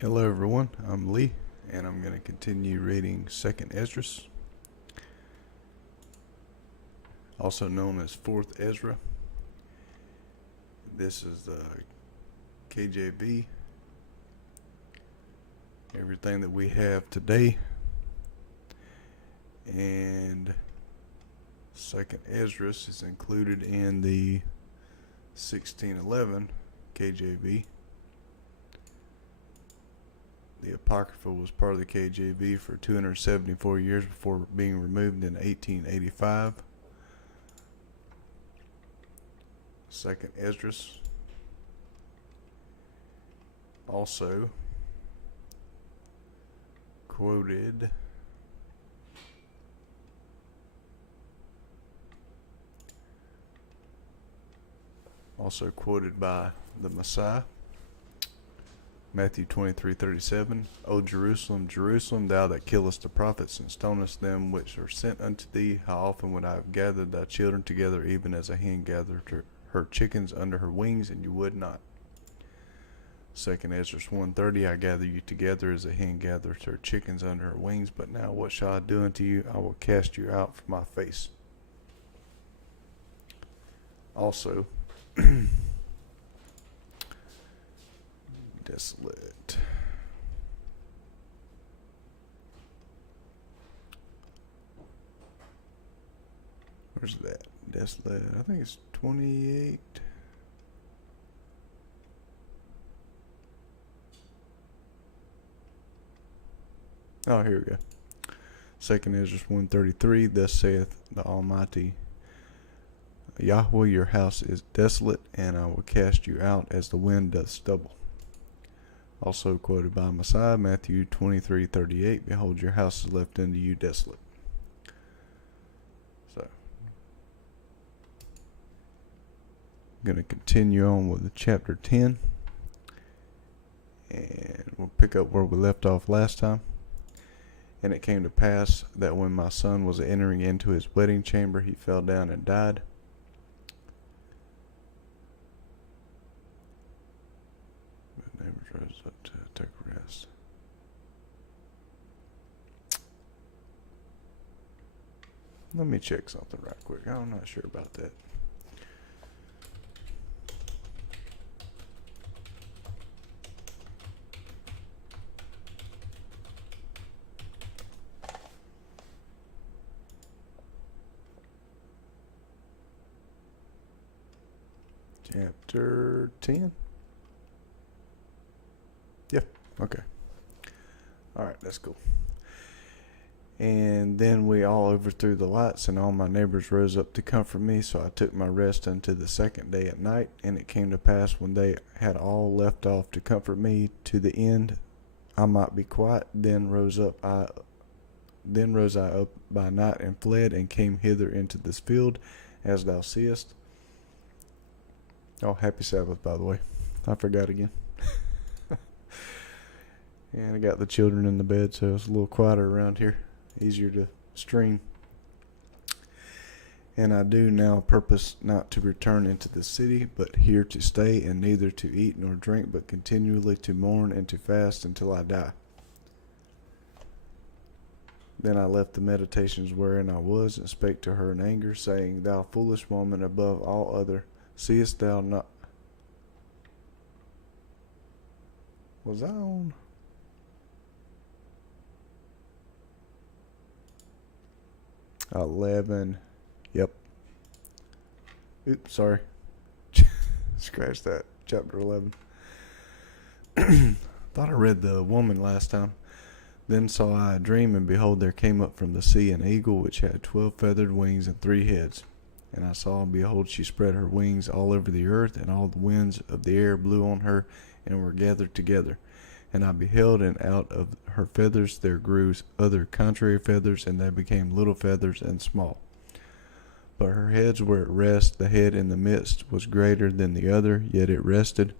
Hello everyone, I'm Lee, and I'm going to continue reading 2nd Esdras, also known as 4th Ezra. This is the KJV. Everything that we have today, and 2nd Esdras is included in the 1611 KJV. The Apocrypha was part of the KJV for 274 years before being removed in 1885. 2nd Esdras also quoted by the Messiah. Matthew 23:37. O Jerusalem, Jerusalem, thou that killest the prophets and stonest them which are sent unto thee, how often would I have gathered thy children together, even as a hen gathereth her chickens under her wings, and you would not. 2nd Ezra 1:30. I gather you together as a hen gathereth her chickens under her wings, but now what shall I do unto you? I will cast you out from my face. Also, desolate. Where's that? Desolate. I think it's 28. Oh, here we go. 2nd Ezra 1:33. Thus saith the Almighty Yahweh, your house is desolate, and I will cast you out as the wind doth stubble. Also quoted by Messiah, Matthew 23:38. Behold, your house is left unto you desolate. So, I'm going to continue on with chapter 10. And we'll pick up where we left off last time. And it came to pass that when my son was entering into his wedding chamber, he fell down and died. The neighbors rose up to take rest. Let me check something right quick. I'm not sure about that. Chapter 10. Yeah, okay. Alright, that's cool. And then we all overthrew the lights, and all my neighbors rose up to comfort me. So I took my rest unto the second day at night. And it came to pass, when they had all left off to comfort me to the end I might be quiet, then rose I up by night and fled, and came hither into this field, as thou seest. Oh, happy Sabbath, by the way. I forgot again. And I got the children in the bed, so it's a little quieter around here. Easier to stream. And I do now purpose not to return into the city, but here to stay, and neither to eat nor drink, but continually to mourn and to fast until I die. Then I left the meditations wherein I was, and spake to her in anger, saying, Thou foolish woman, above all other, seest thou not? Was I on? $11. Yep. Oops, sorry. Scratch that. Chapter 11. Thought I read the woman last time. Then saw I a dream, and behold, there came up from the sea an eagle, which had 12 feathered wings and 3 heads. And I saw, and behold, she spread her wings all over the earth, and all the winds of the air blew on her, and were gathered together. And I beheld, and out of her feathers there grew other contrary feathers, and they became little feathers and small. But her heads were at rest. The head in the midst was greater than the other, yet it rested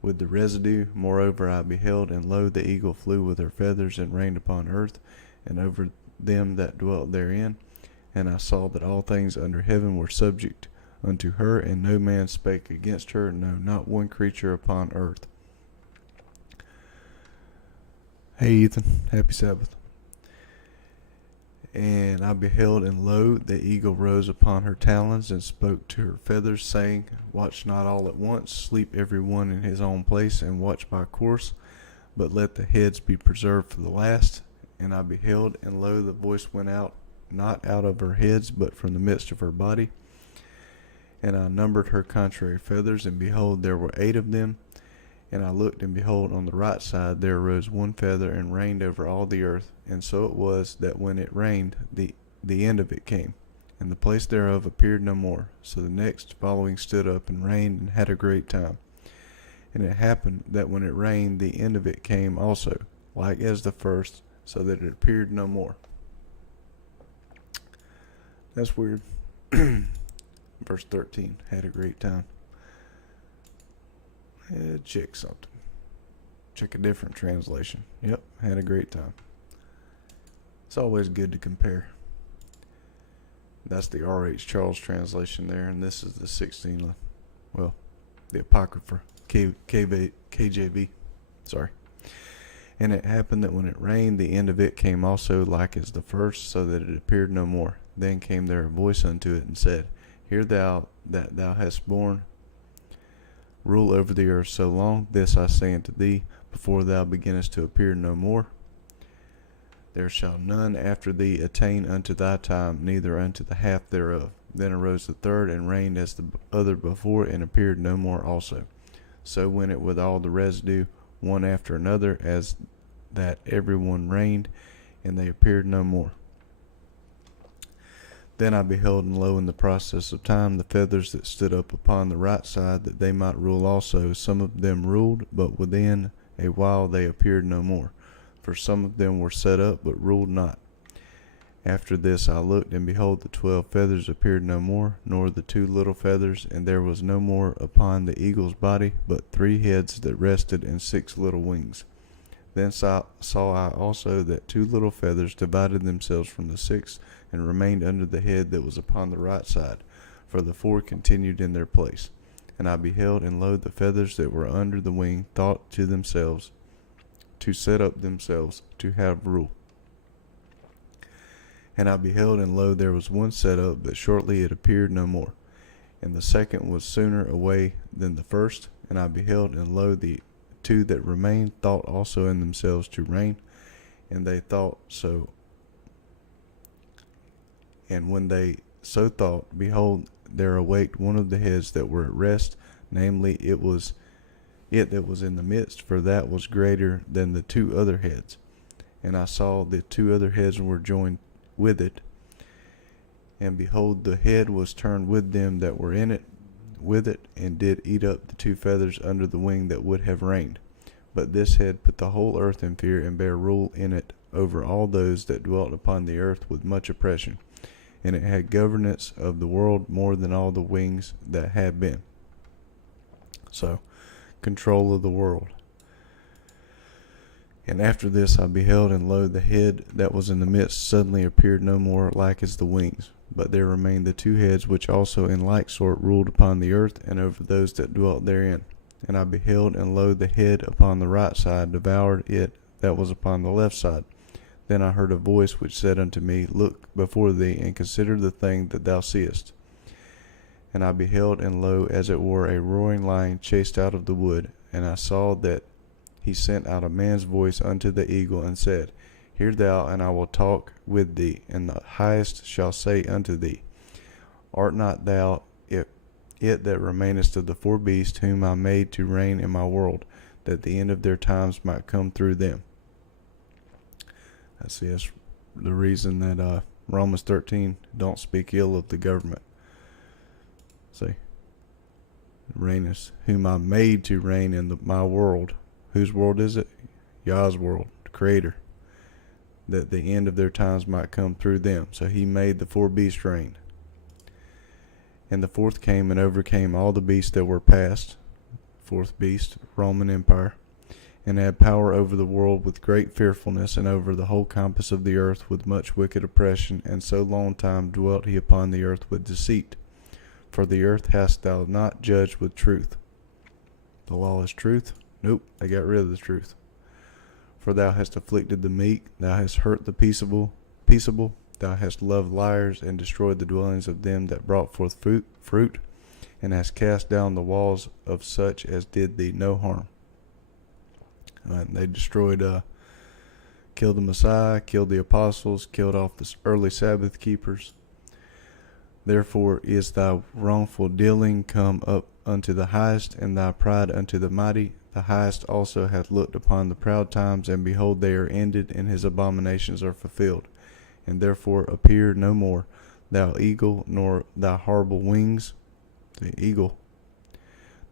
with the residue. Moreover, I beheld, and lo, the eagle flew with her feathers, and reigned upon earth, and over them that dwelt therein. And I saw that all things under heaven were subject unto her, and no man spake against her, no, not one creature upon earth. Hey Ethan, happy Sabbath. And I beheld, and lo, the eagle rose upon her talons, and spoke to her feathers, saying, Watch not all at once, sleep every one in his own place, and watch by course, but let the heads be preserved for the last. And I beheld, and lo, the voice went out, not out of her heads, but from the midst of her body. And I numbered her contrary feathers, and behold, there were 8 of them. And I looked, and behold, on the right side there arose one feather, and reigned over all the earth. And so it was, that when it reigned, the end of it came, and the place thereof appeared no more. So the next following stood up, and reigned, and had a great time. And it happened, that when it reigned, the end of it came also, like as the first, so that it appeared no more. That's weird. Verse 13, had a great time. Check something. Check a different translation. Yep, had a great time. It's always good to compare. That's the R.H. Charles translation there, and this is the 16, the Apocrypha, KJV. Sorry. And it happened that when it rained, the end of it came also like as the first, so that it appeared no more. Then came there a voice unto it, and said, Hear thou that thou hast borne, rule over the earth so long. This I say unto thee, before thou beginnest to appear no more. There shall none after thee attain unto thy time, neither unto the half thereof. Then arose the third, and reigned as the other before, and appeared no more also. So went it with all the residue, one after another, as that every one reigned, and they appeared no more. Then I beheld, and lo, in the process of time, the feathers that stood up upon the right side, that they might rule also. Some of them ruled, but within a while they appeared no more. For some of them were set up, but ruled not. After this I looked, and behold, the 12 feathers appeared no more, nor the 2 little feathers, and there was no more upon the eagle's body, but 3 heads that rested, and 6 little wings. Then saw I also that 2 little feathers divided themselves from the 6, and remained under the head that was upon the right side, for the 4 continued in their place. And I beheld, and lo, the feathers that were under the wing thought to themselves, to set up themselves, to have rule. And I beheld, and lo, there was one set up, but shortly it appeared no more. And the second was sooner away than the first. And I beheld, and lo, the 2 that remained thought also in themselves to reign. And they thought so. And when they so thought, behold, there awaked one of the heads that were at rest, namely, it that was in the midst, for that was greater than the 2 other heads. And I saw the 2 other heads were joined with it, and behold, the head was turned with them that were in it, with it, and did eat up the 2 feathers under the wing that would have reigned. But this head put the whole earth in fear, and bare rule in it over all those that dwelt upon the earth with much oppression. And it had governance of the world more than all the wings that had been. So, control of the world. And after this I beheld, and lo, the head that was in the midst suddenly appeared no more like as the wings. But there remained the 2 heads, which also in like sort ruled upon the earth, and over those that dwelt therein. And I beheld, and lo, the head upon the right side devoured it that was upon the left side. Then I heard a voice which said unto me, Look before thee, and consider the thing that thou seest. And I beheld, and lo, as it were a roaring lion chased out of the wood. And I saw that he sent out a man's voice unto the eagle, and said, Hear thou, and I will talk with thee, and the highest shall say unto thee, Art not thou it that remainest of the 4 beasts, whom I made to reign in my world, that the end of their times might come through them? That's the reason that Romans 13 don't speak ill of the government. See, reignest, whom I made to reign in my world. Whose world is it? Yah's world, the Creator. That the end of their times might come through them. So he made the 4 beasts reign. And the 4th came and overcame all the beasts that were past. 4th beast, Roman Empire. And had power over the world with great fearfulness, and over the whole compass of the earth with much wicked oppression. And so long time dwelt he upon the earth with deceit. For the earth hast thou not judged with truth. The law is truth? Nope, they got rid of the truth. For thou hast afflicted the meek, thou hast hurt the peaceable, thou hast loved liars, and destroyed the dwellings of them that brought forth fruit, and hast cast down the walls of such as did thee no harm. And they destroyed, killed the Messiah, killed the apostles, killed off the early Sabbath keepers. Therefore is thy wrongful dealing come up unto the highest, and thy pride unto the mighty. The highest also hath looked upon the proud times, and behold, they are ended, and his abominations are fulfilled. And therefore appear no more, thou eagle, nor thy horrible wings, the eagle,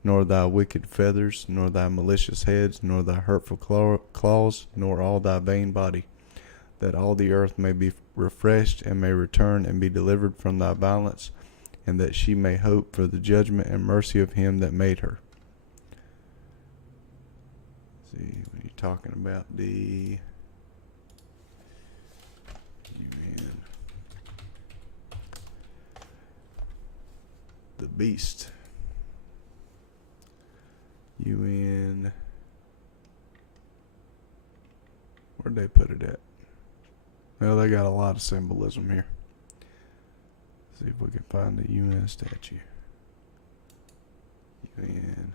nor thy wicked feathers, nor thy malicious heads, nor thy hurtful claws, nor all thy vain body, that all the earth may be refreshed, and may return and be delivered from thy violence, and that she may hope for the judgment and mercy of him that made her. See, when you're talking about the beast, UN, where'd they put it at? Well, they got a lot of symbolism here. See if we can find the UN statue. UN.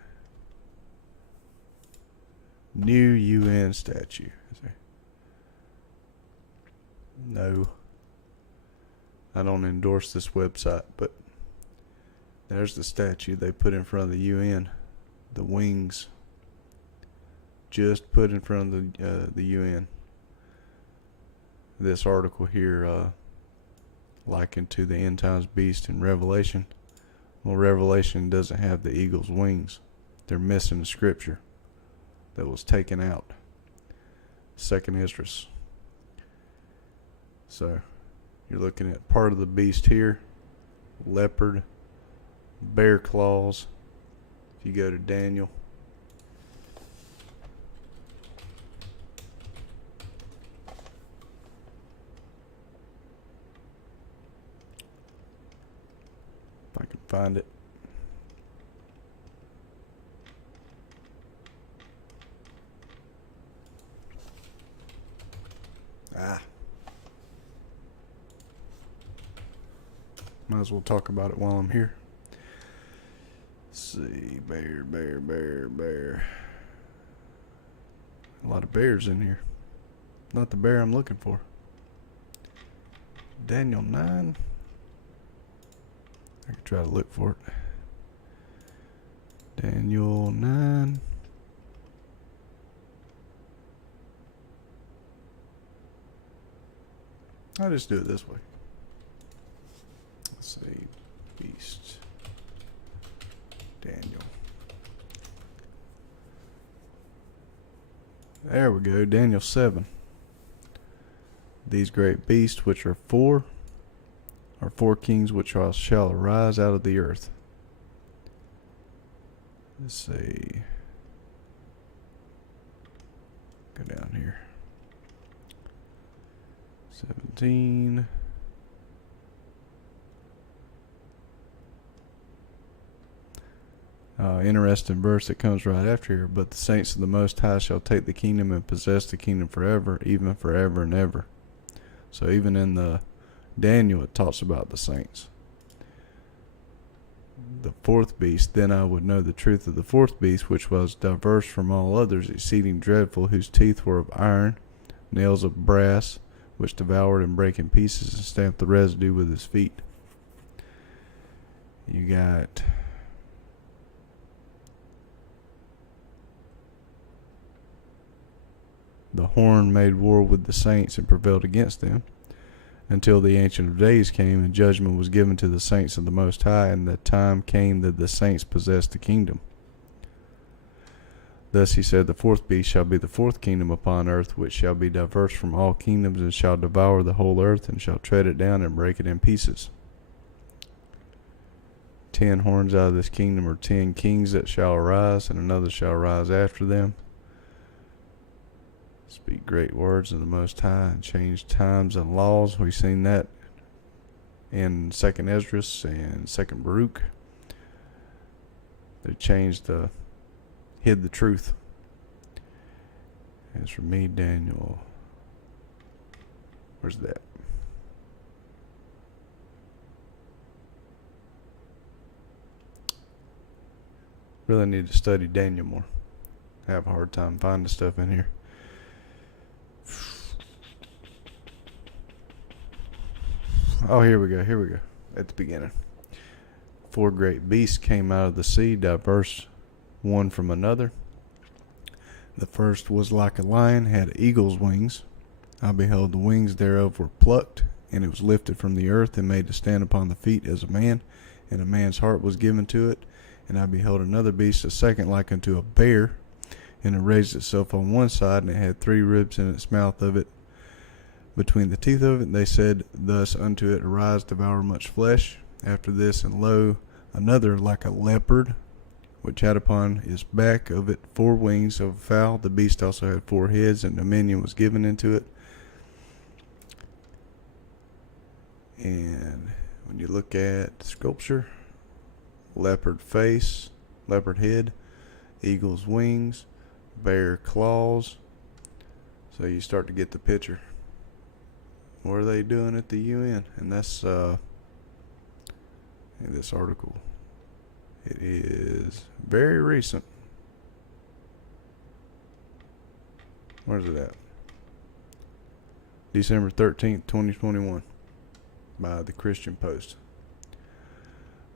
New UN statue. Is there? No. I don't endorse this website, but there's the statue they put in front of the UN. The wings. Just put in front of the UN. This article here, likened to the end times beast in Revelation. Well, Revelation doesn't have the eagle's wings. They're missing the scripture that was taken out. Second Esdras. So you're looking at part of the beast here. Leopard, bear claws. If you go to Daniel, if I can find it. Might as well talk about it while I'm here. Let's see, bear. A lot of bears in here. Not the bear I'm looking for. Daniel 9. I can try to look for it. Daniel 9. I'll just do it this way. Let's see. Beast. Daniel. There we go. Daniel 7. These great beasts, which are four kings which shall arise out of the earth. Let's see. Go down here. 17. Interesting verse that comes right after here. But the saints of the Most High shall take the kingdom and possess the kingdom forever, even forever and ever. So even in the Daniel, it talks about the saints. The fourth beast, then I would know the truth of the fourth beast, which was diverse from all others, exceeding dreadful, whose teeth were of iron, nails of brass, which devoured and brake in pieces and stamped the residue with his feet. You got the horn made war with the saints and prevailed against them, until the Ancient of Days came, and judgment was given to the saints of the Most High, and the time came that the saints possessed the kingdom. Thus he said, the fourth beast shall be the fourth kingdom upon earth, which shall be diverse from all kingdoms, and shall devour the whole earth, and shall tread it down and break it in pieces. 10 horns out of this kingdom are 10 kings that shall arise, and another shall rise after them. Speak great words of the Most High and change times and laws. We've seen that in 2nd Esdras and 2nd Baruch. They hid the truth. As for me, Daniel. Where's that? Really need to study Daniel more. I have a hard time finding stuff in here. Oh, here we go. At the beginning. 4 great beasts came out of the sea, diverse one from another. The first was like a lion, had eagle's wings. I beheld the wings thereof were plucked, and it was lifted from the earth and made to stand upon the feet as a man, and a man's heart was given to it. And I beheld another beast, a second like unto a bear, and it raised itself on one side, and it had 3 ribs in its mouth of it, between the teeth of it. And they said thus unto it, Arise, devour much flesh. After this, and lo, another like a leopard, which had upon his back of it 4 wings of a fowl. The beast also had 4 heads, and dominion was given into it. And when you look at sculpture, leopard face, leopard head, eagle's wings, bear claws. So you start to get the picture. What are they doing at the UN? And that's in this article. It is very recent. Where's it at? December 13th, 2021. By the Christian Post.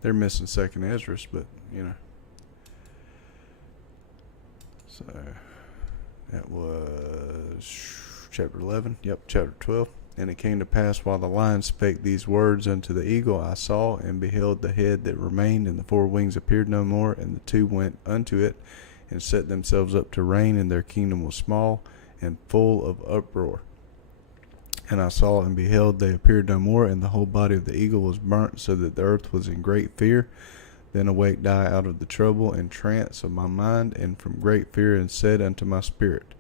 They're missing 2nd Esdras, but, you know. So, that was chapter 11. Yep, chapter 12. And it came to pass while the lion spake these words unto the eagle, I saw and beheld the head that remained, and the 4 wings appeared no more, and the 2 went unto it, and set themselves up to reign, and their kingdom was small and full of uproar. And I saw and beheld they appeared no more, and the whole body of the eagle was burnt, so that the earth was in great fear. Then awaked I out of the trouble and trance of my mind, and from great fear, and said unto my spirit,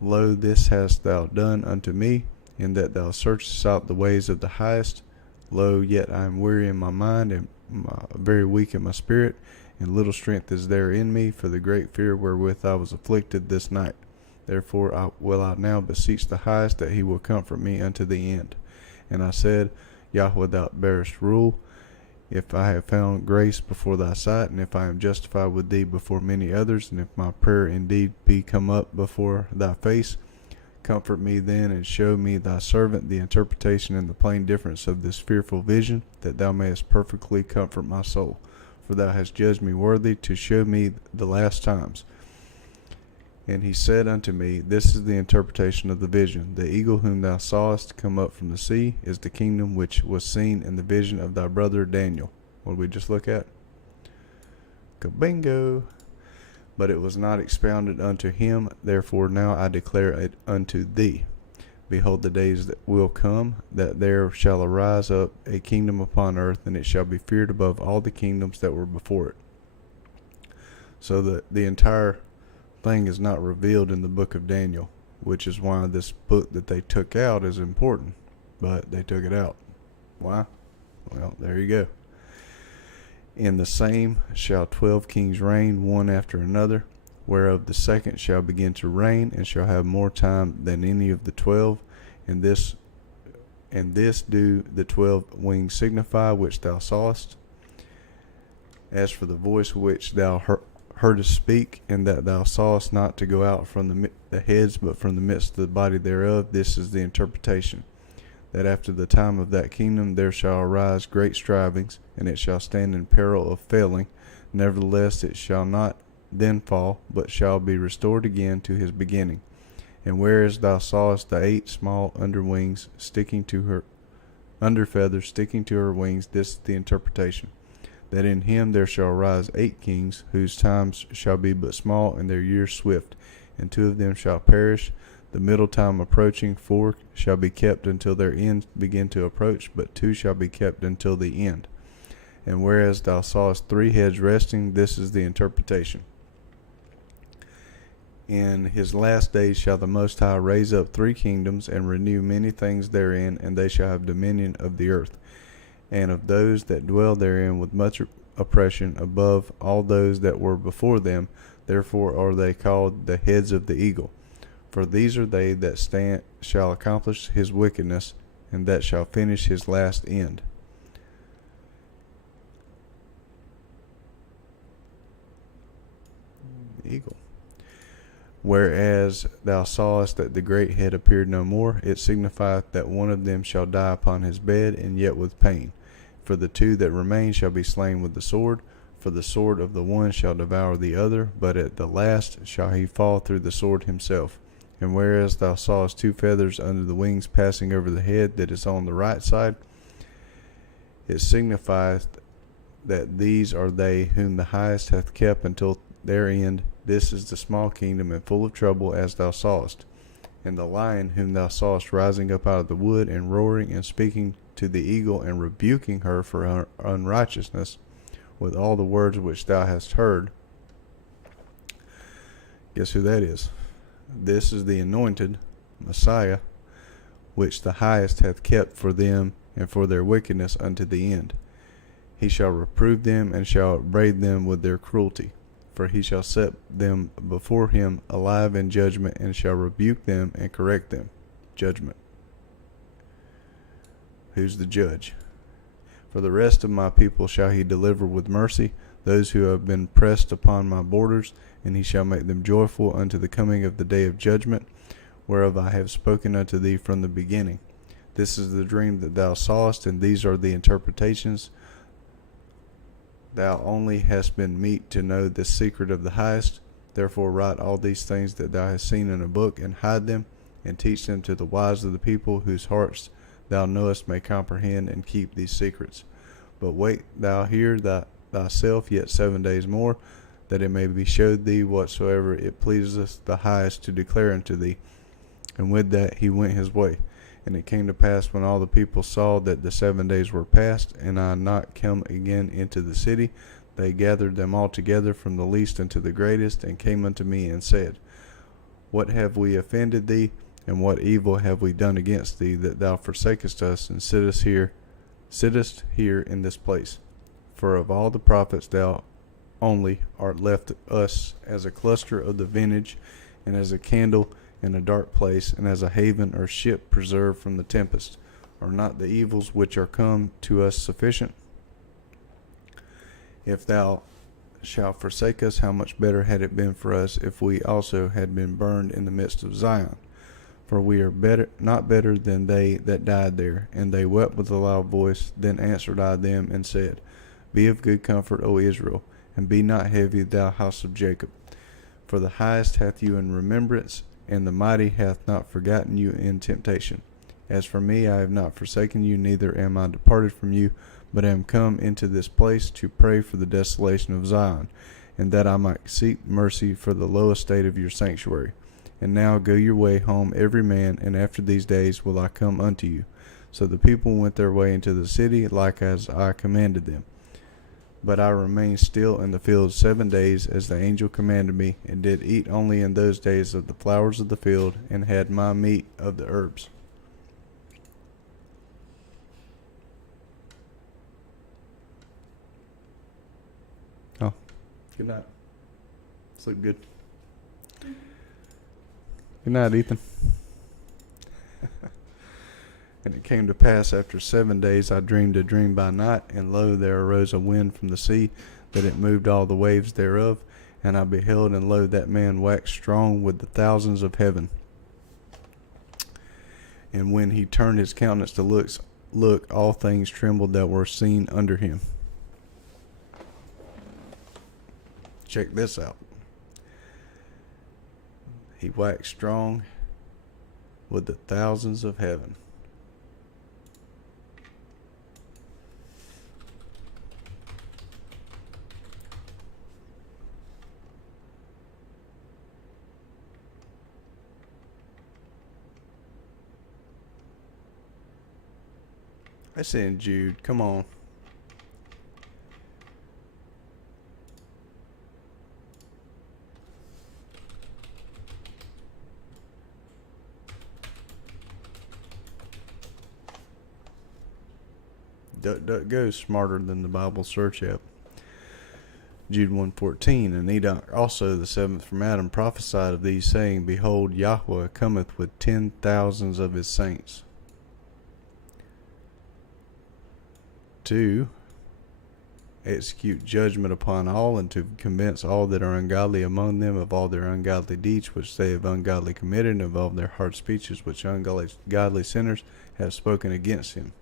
Lo, this hast thou done unto me, in that thou searchest out the ways of the highest. Lo, yet I am weary in my mind, and very weak in my spirit, and little strength is there in me, for the great fear wherewith I was afflicted this night. Therefore will I now beseech the highest, that he will comfort me unto the end. And I said, Yahweh, thou bearest rule. If I have found grace before thy sight, and if I am justified with thee before many others, and if my prayer indeed be come up before thy face, comfort me then, and show me thy servant the interpretation and the plain difference of this fearful vision, that thou mayest perfectly comfort my soul. For thou hast judged me worthy to show me the last times. And he said unto me, This is the interpretation of the vision. The eagle whom thou sawest come up from the sea is the kingdom which was seen in the vision of thy brother Daniel. What did we just look at? Kabingo! But it was not expounded unto him, therefore now I declare it unto thee. Behold, the days that will come, that there shall arise up a kingdom upon earth, and it shall be feared above all the kingdoms that were before it. So the entire thing is not revealed in the book of Daniel, which is why this book that they took out is important. But they took it out. Why? Well, there you go. In the same shall 12 kings reign, one after another, whereof the second shall begin to reign, and shall have more time than any of the 12. And this do the 12 wings signify, which thou sawest. As for the voice which thou heardest speak, and that thou sawest not to go out from the heads, but from the midst of the body thereof, this is the interpretation. That after the time of that kingdom there shall arise great strivings, and it shall stand in peril of failing. Nevertheless it shall not then fall, but shall be restored again to his beginning. And whereas thou sawest the 8 small under feathers sticking to her wings, this is the interpretation. That in him there shall arise 8 kings, whose times shall be but small, and their years swift. And 2 of them shall perish, the middle time approaching. 4 shall be kept until their end begin to approach, but 2 shall be kept until the end. And whereas thou sawest 3 heads resting, this is the interpretation. In his last days shall the Most High raise up 3 kingdoms, and renew many things therein, and they shall have dominion of the earth, and of those that dwell therein with much oppression above all those that were before them. Therefore are they called the heads of the eagle. For these are they that shall accomplish his wickedness, and that shall finish his last end. Eagle. Whereas thou sawest that the great head appeared no more, it signifieth that one of them shall die upon his bed, and yet with pain. For the two that remain shall be slain with the sword, for the sword of the one shall devour the other, but at the last shall he fall through the sword himself. And whereas thou sawest two feathers under the wings passing over the head that is on the right side, it signifieth that these are they whom the highest hath kept until their end. This is the small kingdom and full of trouble, as thou sawest. And the lion whom thou sawest rising up out of the wood, and roaring and speaking to the eagle, and rebuking her for her unrighteousness, with all the words which thou hast heard. Guess who that is? This is the anointed Messiah, which the highest hath kept for them and for their wickedness unto the end. He shall reprove them, and shall upbraid them with their cruelty. For he shall set them before him alive in judgment, and shall rebuke them and correct them. Judgment. Who's the judge? For the rest of my people shall he deliver with mercy, those who have been pressed upon my borders, and he shall make them joyful unto the coming of the day of judgment, whereof I have spoken unto thee from the beginning. This is the dream that thou sawest, and these are the interpretations. Thou only hast been meet to know the secret of the highest. Therefore write all these things that thou hast seen in a book, and hide them, and teach them to the wise of the people, whose hearts thou knowest may comprehend and keep these secrets. But wait thou here thyself yet 7 days more, that it may be showed thee whatsoever it pleaseth the highest to declare unto thee. And with that he went his way. And it came to pass, when all the people saw that the 7 days were past, and I not come again into the city, they gathered them all together from the least unto the greatest, and came unto me and said, What have we offended thee, and what evil have we done against thee, that thou forsakest us, and sittest here in this place? For of all the prophets thou only art left us as a cluster of the vintage, and as a candle in a dark place, and as a haven or ship preserved from the tempest. Are not the evils which are come to us sufficient? If thou shalt forsake us, how much better had it been for us if we also had been burned in the midst of Zion? For we are not better than they that died there. And they wept with a loud voice. Then answered I them, and said, Be of good comfort, O Israel, and be not heavy, thou house of Jacob. For the highest hath you in remembrance, and the mighty hath not forgotten you in temptation. As for me, I have not forsaken you, neither am I departed from you, but am come into this place to pray for the desolation of Zion, and that I might seek mercy for the low estate of your sanctuary. And now go your way home every man, and after these days will I come unto you. So the people went their way into the city, like as I commanded them. But I remained still in the field 7 days, as the angel commanded me, and did eat only in those days of the flowers of the field, and had my meat of the herbs. Oh, good night. Sleep good. Good night, Ethan. And it came to pass after 7 days I dreamed a dream by night, and lo, there arose a wind from the sea, that it moved all the waves thereof. And I beheld, and lo, that man waxed strong with the thousands of heaven. And when he turned his countenance to look, all things trembled that were seen under him. Check this out. He waxed strong with the thousands of heaven. That's in Jude. Come on. DuckDuckGo's smarter than the Bible search app. Jude 1:14. And Enoch also, the seventh from Adam, prophesied of these, saying, Behold, Yahweh cometh with 10,000s of his saints, to execute judgment upon all, and to convince all that are ungodly among them of all their ungodly deeds which they have ungodly committed, and of all their hard speeches which ungodly sinners have spoken against him.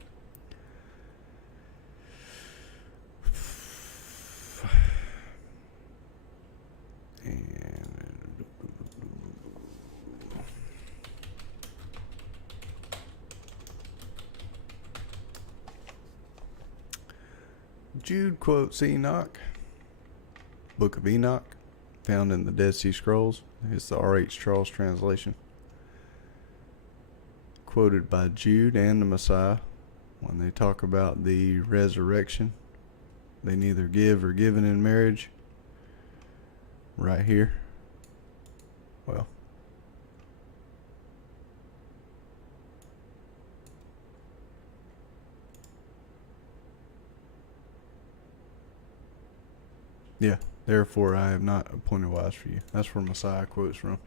Jude quotes Enoch, Book of Enoch, found in the Dead Sea Scrolls. It's the R.H. Charles translation. Quoted by Jude and the Messiah when they talk about the resurrection. They neither give or given in marriage. Right here. Well, yeah, therefore I have not appointed wives for you. That's where Messiah quotes from.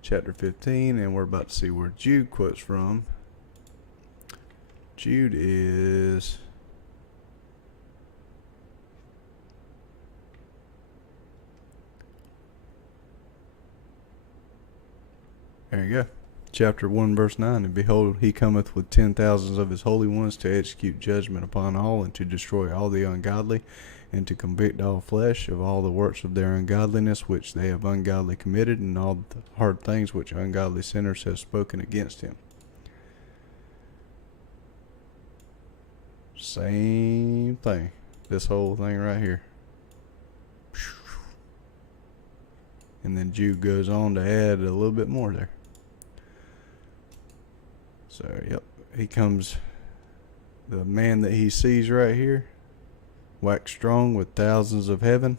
Chapter 15, and we're about to see where Jude quotes from. Jude is... There you go. Chapter 1, verse 9. And behold, he cometh with 10,000s of his holy ones to execute judgment upon all, and to destroy all the ungodly, and to convict all flesh of all the works of their ungodliness which they have ungodly committed, and all the hard things which ungodly sinners have spoken against him. Same thing. This whole thing right here. And then Jude goes on to add a little bit more there. So, yep, he comes, the man that he sees right here, wax strong with thousands of heaven.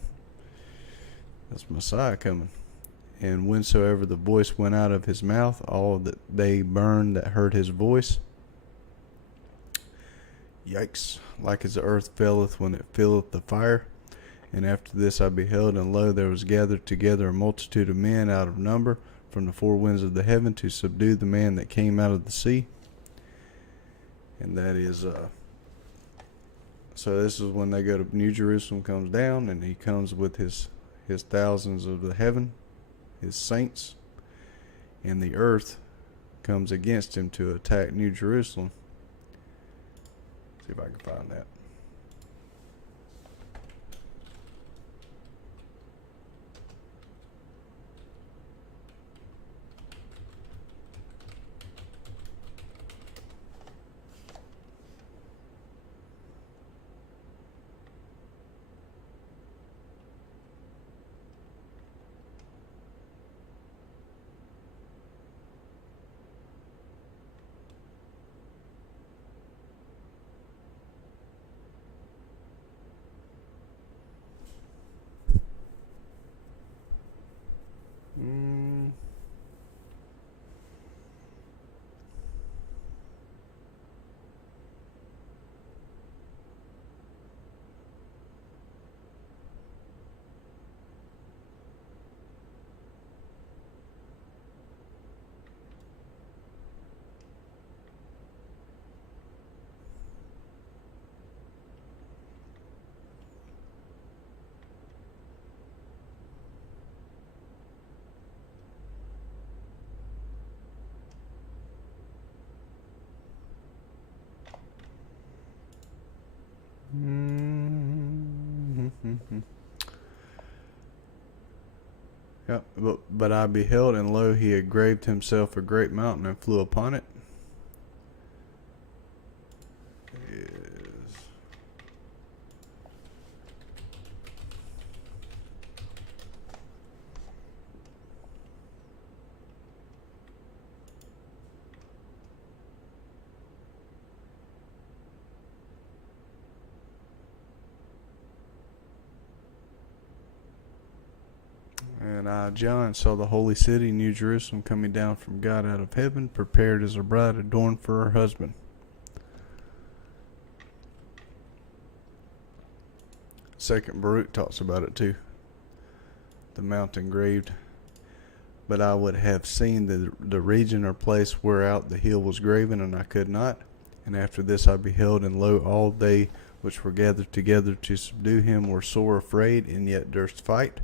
That's Messiah coming. And whensoever the voice went out of his mouth, all that they burned that heard his voice. Yikes, like as the earth faileth when it filleth the fire. And after this I beheld, and lo, there was gathered together a multitude of men out of number from the four winds of the heaven to subdue the man that came out of the sea. And that is, so this is when they go to New Jerusalem comes down, and he comes with his thousands of the heaven, his saints, and the earth comes against him to attack New Jerusalem. See if I can find that. Yep, but I beheld, and lo, he had graved himself a great mountain and flew upon it. And I, John, saw the holy city, New Jerusalem, coming down from God out of heaven, prepared as a bride adorned for her husband. Second Baruch talks about it too. The mount engraved. But I would have seen the region or place whereout the hill was graven, and I could not. And after this I beheld, and lo, all they which were gathered together to subdue him were sore afraid, and yet durst fight.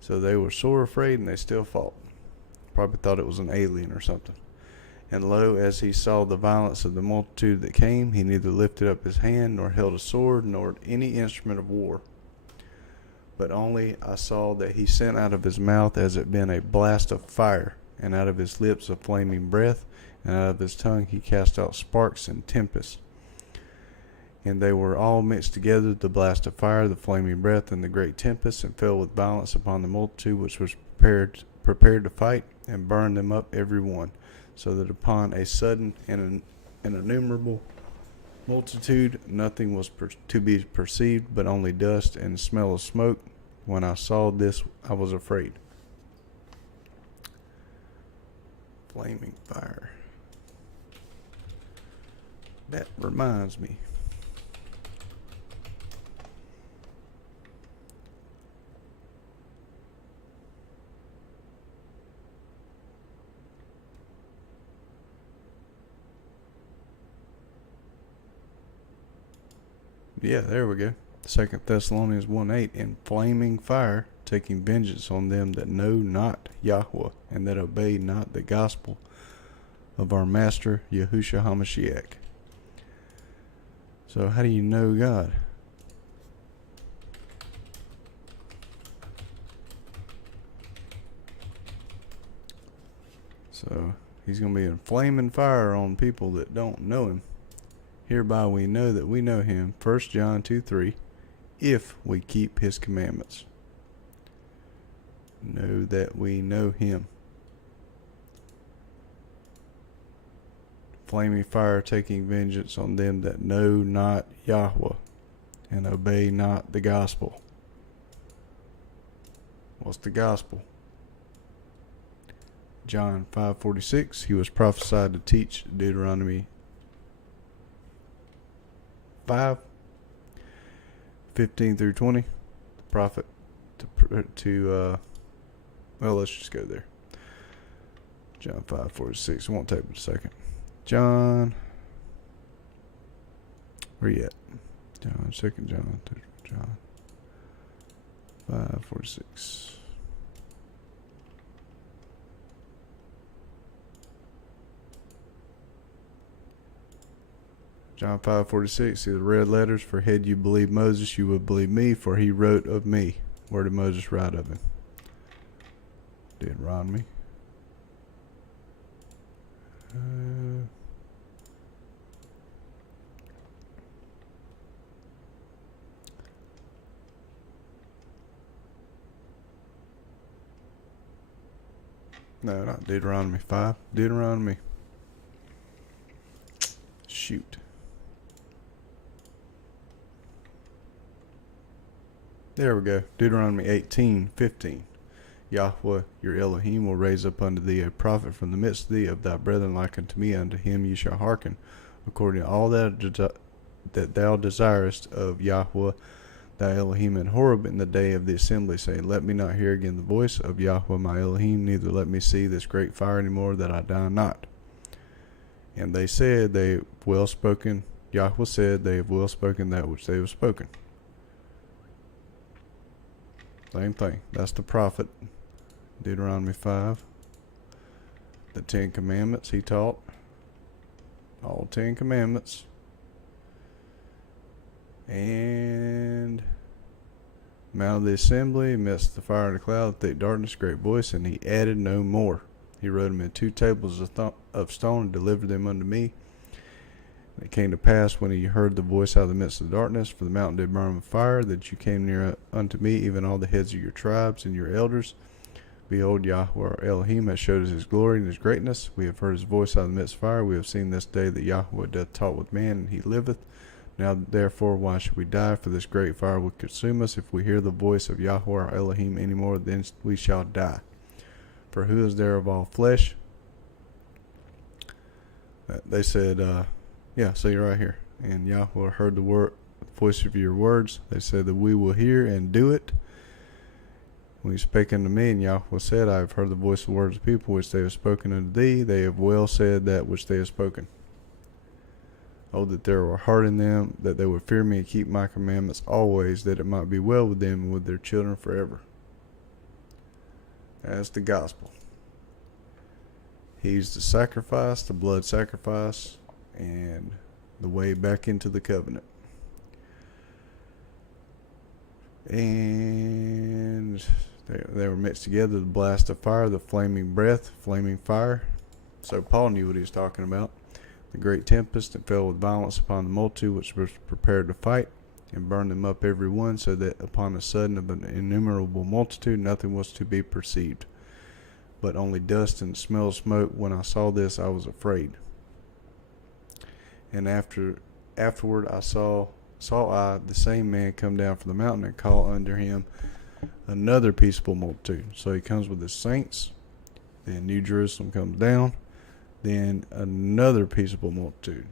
So they were sore afraid, and they still fought. Probably thought it was an alien or something. And lo, as he saw the violence of the multitude that came, he neither lifted up his hand, nor held a sword, nor any instrument of war. But only I saw that he sent out of his mouth as it been a blast of fire, and out of his lips a flaming breath, and out of his tongue he cast out sparks and tempests. And they were all mixed together, the blast of fire, the flaming breath, and the great tempest, and fell with violence upon the multitude which was prepared to fight, and burned them up every one, so that upon a sudden and an innumerable multitude nothing was to be perceived, but only dust and smell of smoke. When I saw this, I was afraid. Flaming fire. That reminds me. Yeah, there we go. 2 Thessalonians 1:8, in flaming fire, taking vengeance on them that know not Yahweh, and that obey not the gospel of our Master Yahushua HaMashiach. So how do you know God? So he's going to be in flaming fire on people that don't know him. Hereby we know that we know him, 1 John 2:3, if we keep his commandments. Know that we know him. Flaming fire, taking vengeance on them that know not Yahweh, and obey not the gospel. What's the gospel? John 5:46, he was prophesied to teach Deuteronomy 5:15 through 20. The prophet well, let's just go there. John 5:46. It won't take but a second. John, where you at? John, 2nd John, 3rd John 5:46. John 5:46. See the red letters. For had you believed Moses, you would believe me, for he wrote of me. Where did Moses write of him? Deuteronomy. No, not Deuteronomy 5. Deuteronomy. Shoot. There we go. Deuteronomy 18:15. Yahweh your Elohim will raise up unto thee a prophet from the midst of thee of thy brethren like unto me. Unto him you shall hearken, according to all that thou desirest of Yahweh thy Elohim in Horeb in the day of the assembly, saying, let me not hear again the voice of Yahweh my Elohim, neither let me see this great fire any more, that I die not. And they said, they have well spoken. Yahweh said, they have well spoken that which they have spoken. Same thing. That's the prophet. Deuteronomy 5. The 10 Commandments he taught. All 10 Commandments. And Mount of the assembly, amidst the fire and the cloud, thick darkness, great voice, and he added no more. He wrote them in 2 tables of stone and delivered them unto me. And it came to pass when he heard the voice out of the midst of the darkness, for the mountain did burn with fire, that you came near unto me, even all the heads of your tribes and your elders. Behold, Yahweh our Elohim has showed us his glory and his greatness. We have heard his voice out of the midst of fire. We have seen this day that Yahweh doth talk with man, and he liveth. Now therefore why should we die? For this great fire will consume us. If we hear the voice of Yahweh our Elohim any more, then we shall die. For who is there of all flesh? They said, yeah, see right here. And Yahweh heard the voice of your words. They said that we will hear and do it. When he spake unto me, and Yahweh said, I have heard the voice of the words of people which they have spoken unto thee. They have well said that which they have spoken. Oh, that there were heart in them, that they would fear me and keep my commandments always, that it might be well with them and with their children forever. That's the gospel. He's the sacrifice, the blood sacrifice, and the way back into the covenant. And they were mixed together, the blast of fire, the flaming breath, flaming fire. So Paul knew what he was talking about. The great tempest that fell with violence upon the multitude which was prepared to fight, and burned them up every one, so that upon a sudden of an innumerable multitude nothing was to be perceived, but only dust and the smell of smoke. When I saw this, I was afraid. And afterward I saw I the same man come down from the mountain and call under him another peaceable multitude. So he comes with his saints, then New Jerusalem comes down, then another peaceable multitude.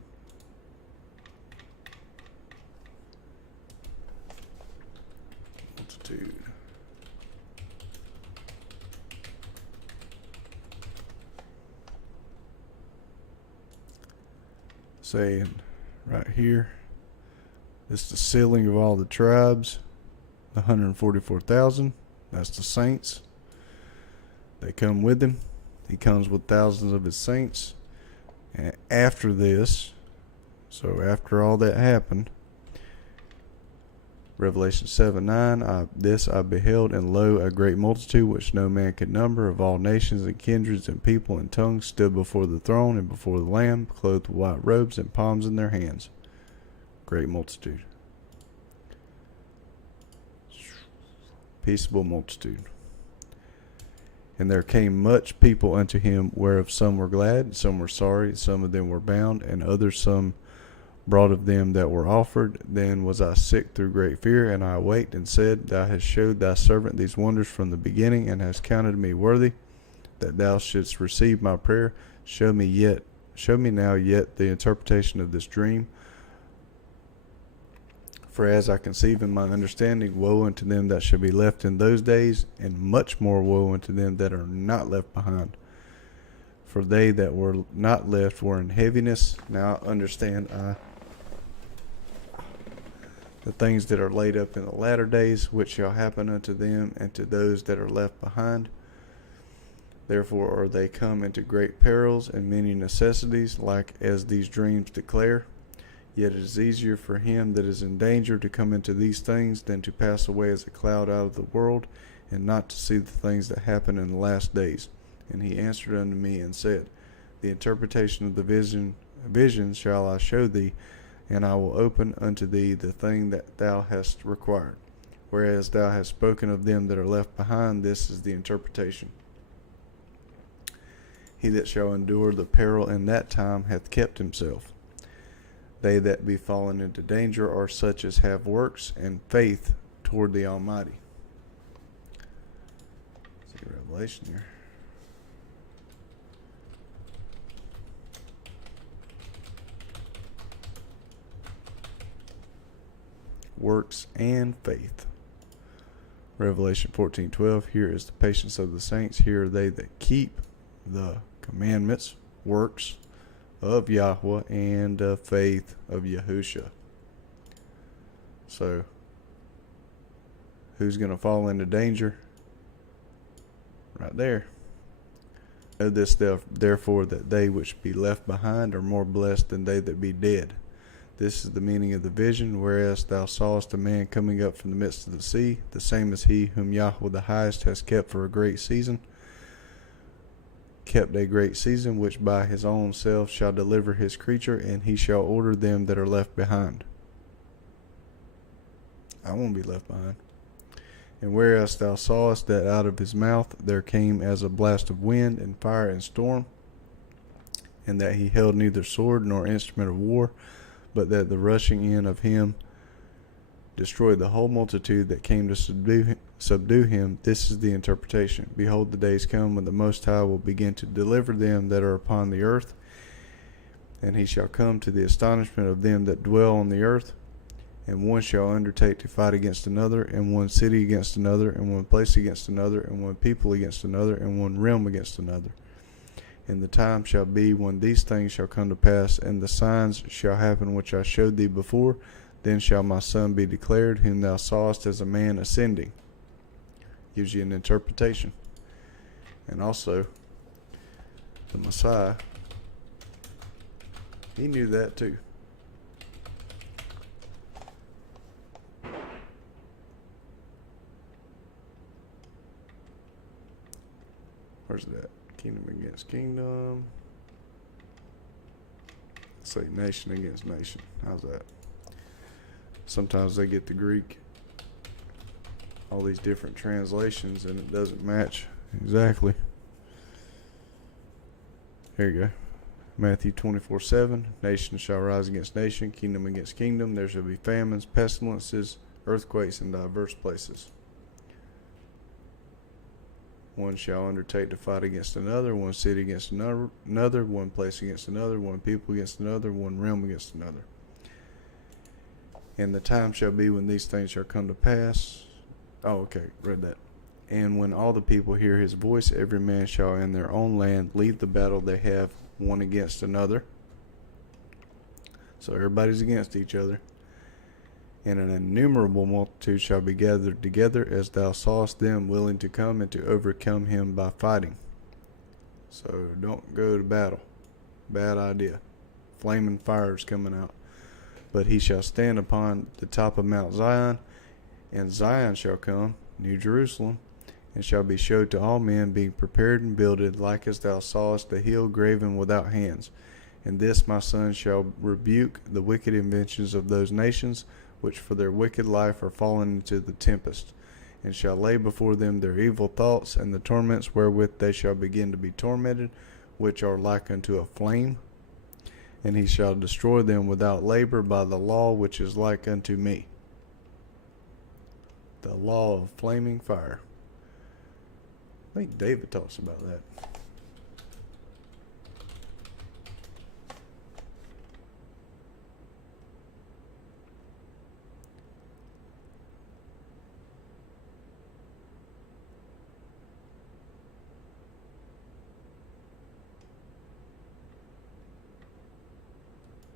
Saying right here, it's the sealing of all the tribes, the 144,000. That's the saints. They come with him. He comes with thousands of his saints. And after this, so after all that happened, Revelation 7:9, this I beheld, and lo, a great multitude which no man could number, of all nations and kindreds and people and tongues, stood before the throne and before the Lamb, clothed with white robes and palms in their hands. Great multitude. Peaceable multitude. And there came much people unto him, whereof some were glad, some were sorry, some of them were bound, and others some brought of them that were offered. Then was I sick through great fear, and I awaked and said, Thou hast showed thy servant these wonders from the beginning, and hast counted me worthy that thou shouldst receive my prayer. Show me now yet the interpretation of this dream. For as I conceive in my understanding, woe unto them that shall be left in those days, and much more woe unto them that are not left behind. For they that were not left were in heaviness. Now I understand the things that are laid up in the latter days, which shall happen unto them and to those that are left behind. Therefore are they come into great perils and many necessities, like as these dreams declare. Yet it is easier for him that is in danger to come into these things than to pass away as a cloud out of the world, and not to see the things that happen in the last days. And he answered unto me and said, The interpretation of the vision shall I show thee, and I will open unto thee the thing that thou hast required. Whereas thou hast spoken of them that are left behind, this is the interpretation. He that shall endure the peril in that time hath kept himself. They that be fallen into danger are such as have works and faith toward the Almighty. Let's see Revelation here. Works and faith. Revelation 14:12. Here is the patience of the saints. Here are they that keep the commandments, works of Yahweh, and faith of Yahusha. So, who's going to fall into danger? Right there. Know this therefore, that they which be left behind are more blessed than they that be dead. This is the meaning of the vision. Whereas thou sawest a man coming up from the midst of the sea, the same as he whom Yahweh the highest has kept for a great season, kept a great season, which by his own self shall deliver his creature, and he shall order them that are left behind. I won't be left behind. And whereas thou sawest that out of his mouth there came as a blast of wind and fire and storm, and that he held neither sword nor instrument of war, but that the rushing in of him destroyed the whole multitude that came to subdue him. This is the interpretation. Behold, the days come when the Most High will begin to deliver them that are upon the earth, and he shall come to the astonishment of them that dwell on the earth, And one shall undertake to fight against another, and one city against another, and one place against another, and one people against another, and one realm against another. And the time shall be when these things shall come to pass, and the signs shall happen which I showed thee before. Then shall my son be declared, whom thou sawest as a man ascending. Gives you an interpretation. And also, the Messiah, he knew that too. Where's that? Kingdom against kingdom. Let's say nation against nation. How's that? Sometimes they get the Greek, all these different translations, and it doesn't match exactly. Here you go. Matthew 24:7. Nation shall rise against nation, kingdom against kingdom. There shall be famines, pestilences, earthquakes in diverse places. One shall undertake to fight against another, one city against another, one place against another, one people against another, one realm against another. And the time shall be when these things shall come to pass. Oh, okay, read that. And when all the people hear his voice, every man shall in their own land leave the battle they have one against another. So everybody's against each other. And an innumerable multitude shall be gathered together, as thou sawest them, willing to come and to overcome him by fighting. So don't go to battle. Bad idea. Flaming fires coming out. But he shall stand upon the top of Mount Zion, and Zion shall come, New Jerusalem, and shall be showed to all men, being prepared and builded, like as thou sawest the hill graven without hands. And this my son shall rebuke the wicked inventions of those nations, which for their wicked life are fallen into the tempest, and shall lay before them their evil thoughts, and the torments wherewith they shall begin to be tormented, which are like unto a flame. And he shall destroy them without labor by the law which is like unto me. The law of flaming fire. I think David talks about that.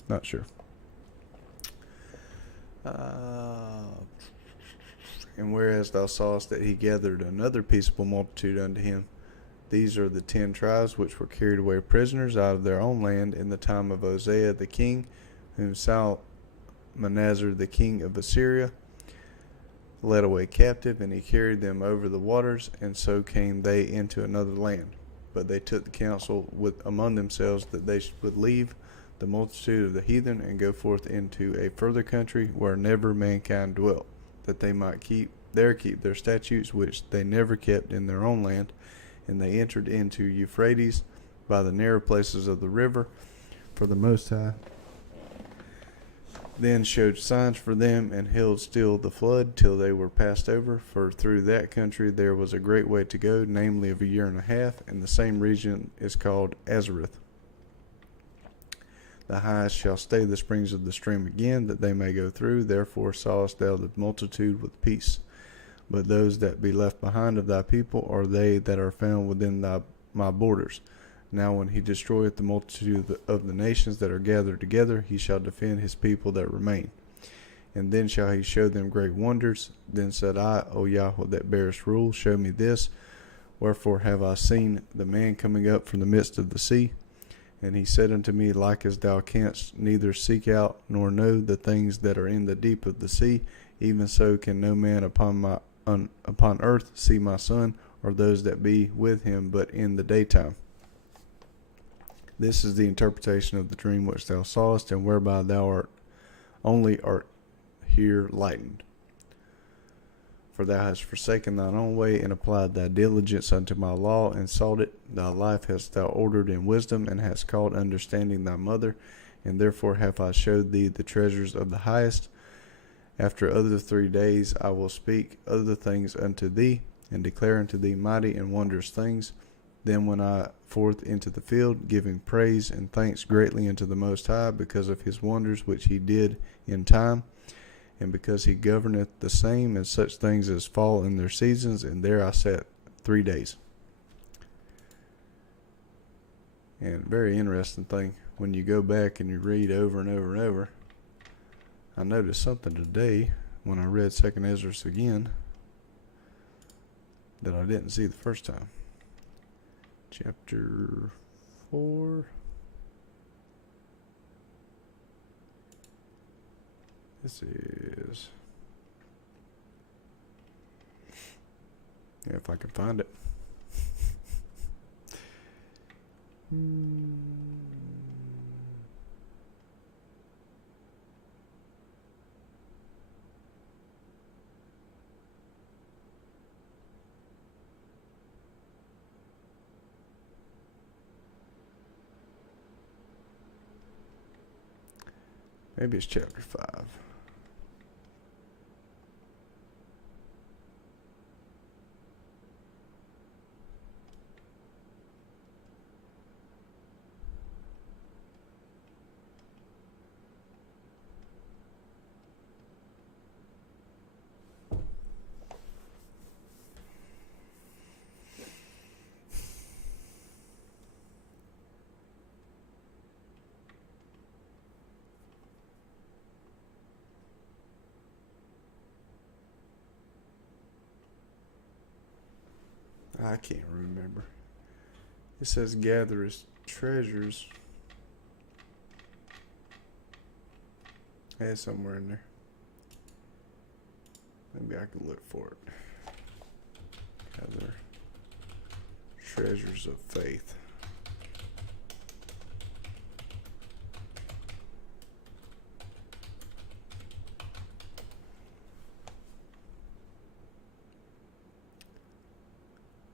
Not sure. And whereas thou sawest that he gathered another peaceable multitude unto him, these are the 10 tribes which were carried away prisoners out of their own land in the time of Hosea the king, whom Salmanasar the king of Assyria led away captive, and he carried them over the waters, and so came they into another land. But they took the counsel among themselves that they would leave the multitude of the heathen, and go forth into a further country where never mankind dwelt, that they might keep their statutes which they never kept in their own land. And they entered into Euphrates by the narrow places of the river, for the Most High then showed signs for them, and held still the flood till they were passed over. For through that country there was a great way to go, namely of a year and a half, and the same region is called Ezra. The highest shall stay the springs of the stream again, that they may go through. Therefore sawest thou the multitude with peace. But those that be left behind of thy people are they that are found within my borders. Now when he destroyeth the multitude of the nations that are gathered together, he shall defend his people that remain. And then shall he show them great wonders. Then said I, O Yahweh that bearest rule, show me this. Wherefore have I seen the man coming up from the midst of the sea? And he said unto me, like as thou canst neither seek out nor know the things that are in the deep of the sea, even so can no man upon earth see my son, or those that be with him, but in the daytime. This is the interpretation of the dream which thou sawest, and whereby thou art here lightened. For thou hast forsaken thine own way, and applied thy diligence unto my law, and sought it. Thy life hast thou ordered in wisdom, and hast called understanding thy mother. And therefore have I showed thee the treasures of the highest. After other 3 days I will speak other things unto thee, and declare unto thee mighty and wondrous things. Then went I forth into the field, giving praise and thanks greatly unto the Most High, because of his wonders which he did in time. and because he governeth the same, and such things as fall in their seasons, and there I sat 3 days. And very interesting thing, when you go back and you read over and over and over, I noticed something today when I read 2nd Esdras again that I didn't see the first time. Chapter 4. This is, if I can find it. Maybe it's chapter 5. I can't remember. It says gather his treasures. It's somewhere in there. Maybe I can look for it. Gather treasures of faith.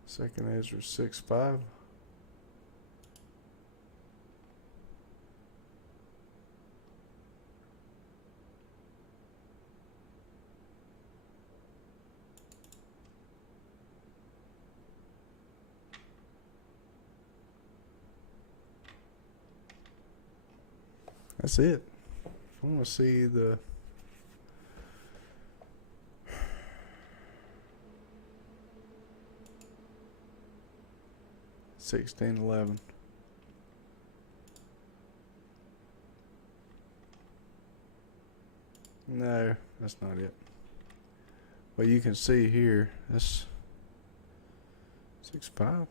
Second Ezra 6:5. That's it. I want to see the 16:11. No, that's not it. Well, you can see here, that's 6:5.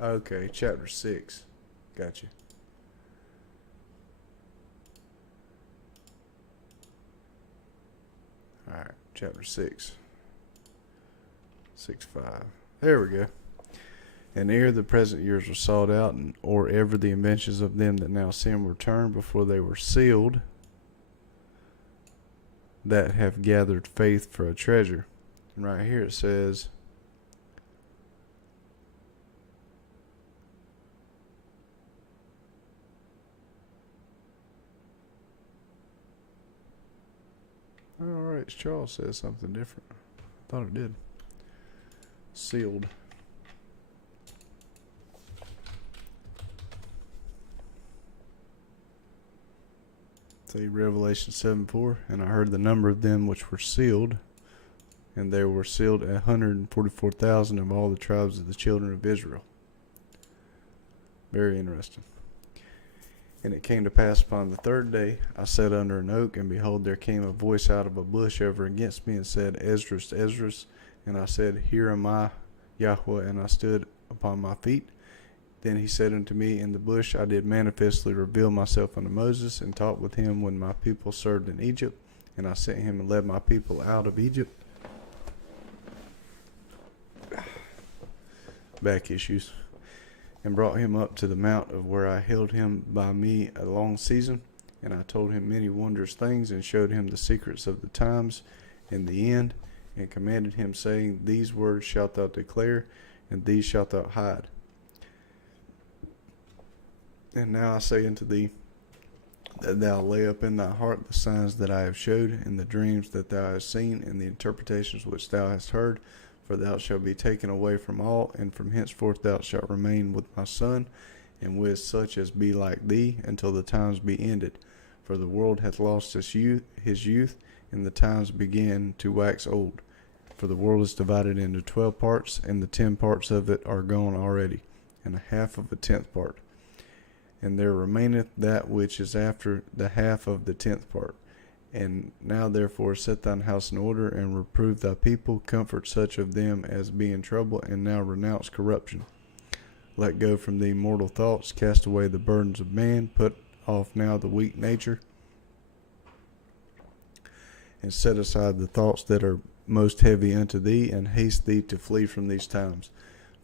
Okay, chapter 6. Gotcha. Alright, chapter 6. 6:5. There we go. And ere the present years were sought out, and or ever the inventions of them that now sin were turned before they were sealed, that have gathered faith for a treasure. And right here it says, alright, Charles says something different. I thought it did. Sealed. See, Revelation 7:4, and I heard the number of them which were sealed, and there were sealed 144,000 of all the tribes of the children of Israel. Very interesting. And it came to pass upon the third day, I sat under an oak, and behold, there came a voice out of a bush over against me, and said, Esdras, Esdras. And I said, Here am I, Yahweh. And I stood upon my feet. Then he said unto me, In the bush I did manifestly reveal myself unto Moses, and talked with him when my people served in Egypt. And I sent him and led my people out of Egypt. Back issues. And brought him up to the mount of where I held him by me a long season. And I told him many wondrous things, and showed him the secrets of the times and the end, and commanded him, saying, These words shalt thou declare, and these shalt thou hide. And now I say unto thee, that thou lay up in thy heart the signs that I have showed, and the dreams that thou hast seen, and the interpretations which thou hast heard. For thou shalt be taken away from all, and from henceforth thou shalt remain with my son, and with such as be like thee, until the times be ended. For the world hath lost his youth, and the times begin to wax old. For the world is divided into 12 parts, and the 10 parts of it are gone already, and a half of a 10th part. And there remaineth that which is after the half of the 10th part. And now therefore set thine house in order, and reprove thy people, comfort such of them as be in trouble, and now renounce corruption. Let go from thee mortal thoughts, cast away the burdens of man, put off now the weak nature, and set aside the thoughts that are most heavy unto thee, and haste thee to flee from these times.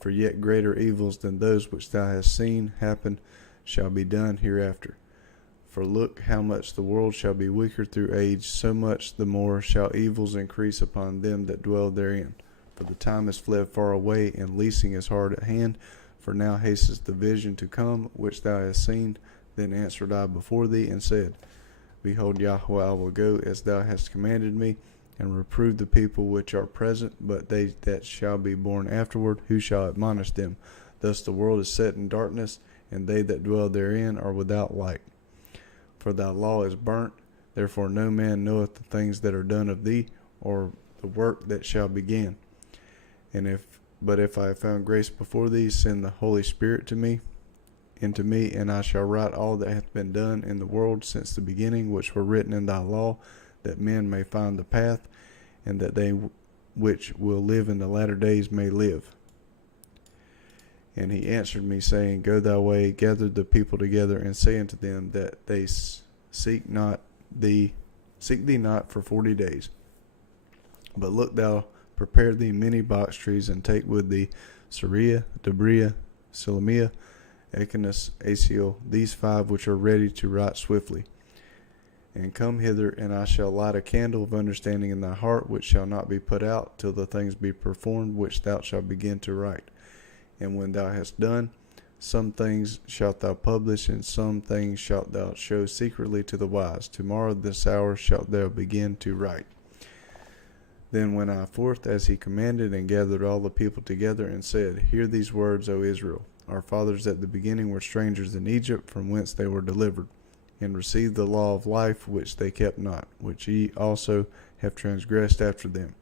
For yet greater evils than those which thou hast seen happen shall be done hereafter. For look how much the world shall be weaker through age, so much the more shall evils increase upon them that dwell therein. For the time is fled far away, and leasing is hard at hand. For now hastens the vision to come, which thou hast seen. Then answered I before thee, and said, Behold, Yahweh, I will go as thou hast commanded me, and reprove the people which are present, but they that shall be born afterward, who shall admonish them? Thus the world is set in darkness, and they that dwell therein are without light. For thy law is burnt, therefore no man knoweth the things that are done of thee, or the work that shall begin. But if I have found grace before thee, send the Holy Spirit into me, and I shall write all that hath been done in the world since the beginning, which were written in thy law, that men may find the path, and that they which will live in the latter days may live. And he answered me, saying, Go thy way, gather the people together, and say unto them that they seek thee not for 40 days. But look thou, prepare thee many box trees, and take with thee Sariah, Debria, Silamia, Echinus, Asiel, these 5 which are ready to write swiftly. And come hither, and I shall light a candle of understanding in thy heart, which shall not be put out till the things be performed which thou shalt begin to write. And when thou hast done, some things shalt thou publish, and some things shalt thou show secretly to the wise. Tomorrow this hour shalt thou begin to write. Then went I forth as he commanded, and gathered all the people together, and said, Hear these words, O Israel. Our fathers at the beginning were strangers in Egypt, from whence they were delivered, and received the law of life, which they kept not, which ye also have transgressed after them.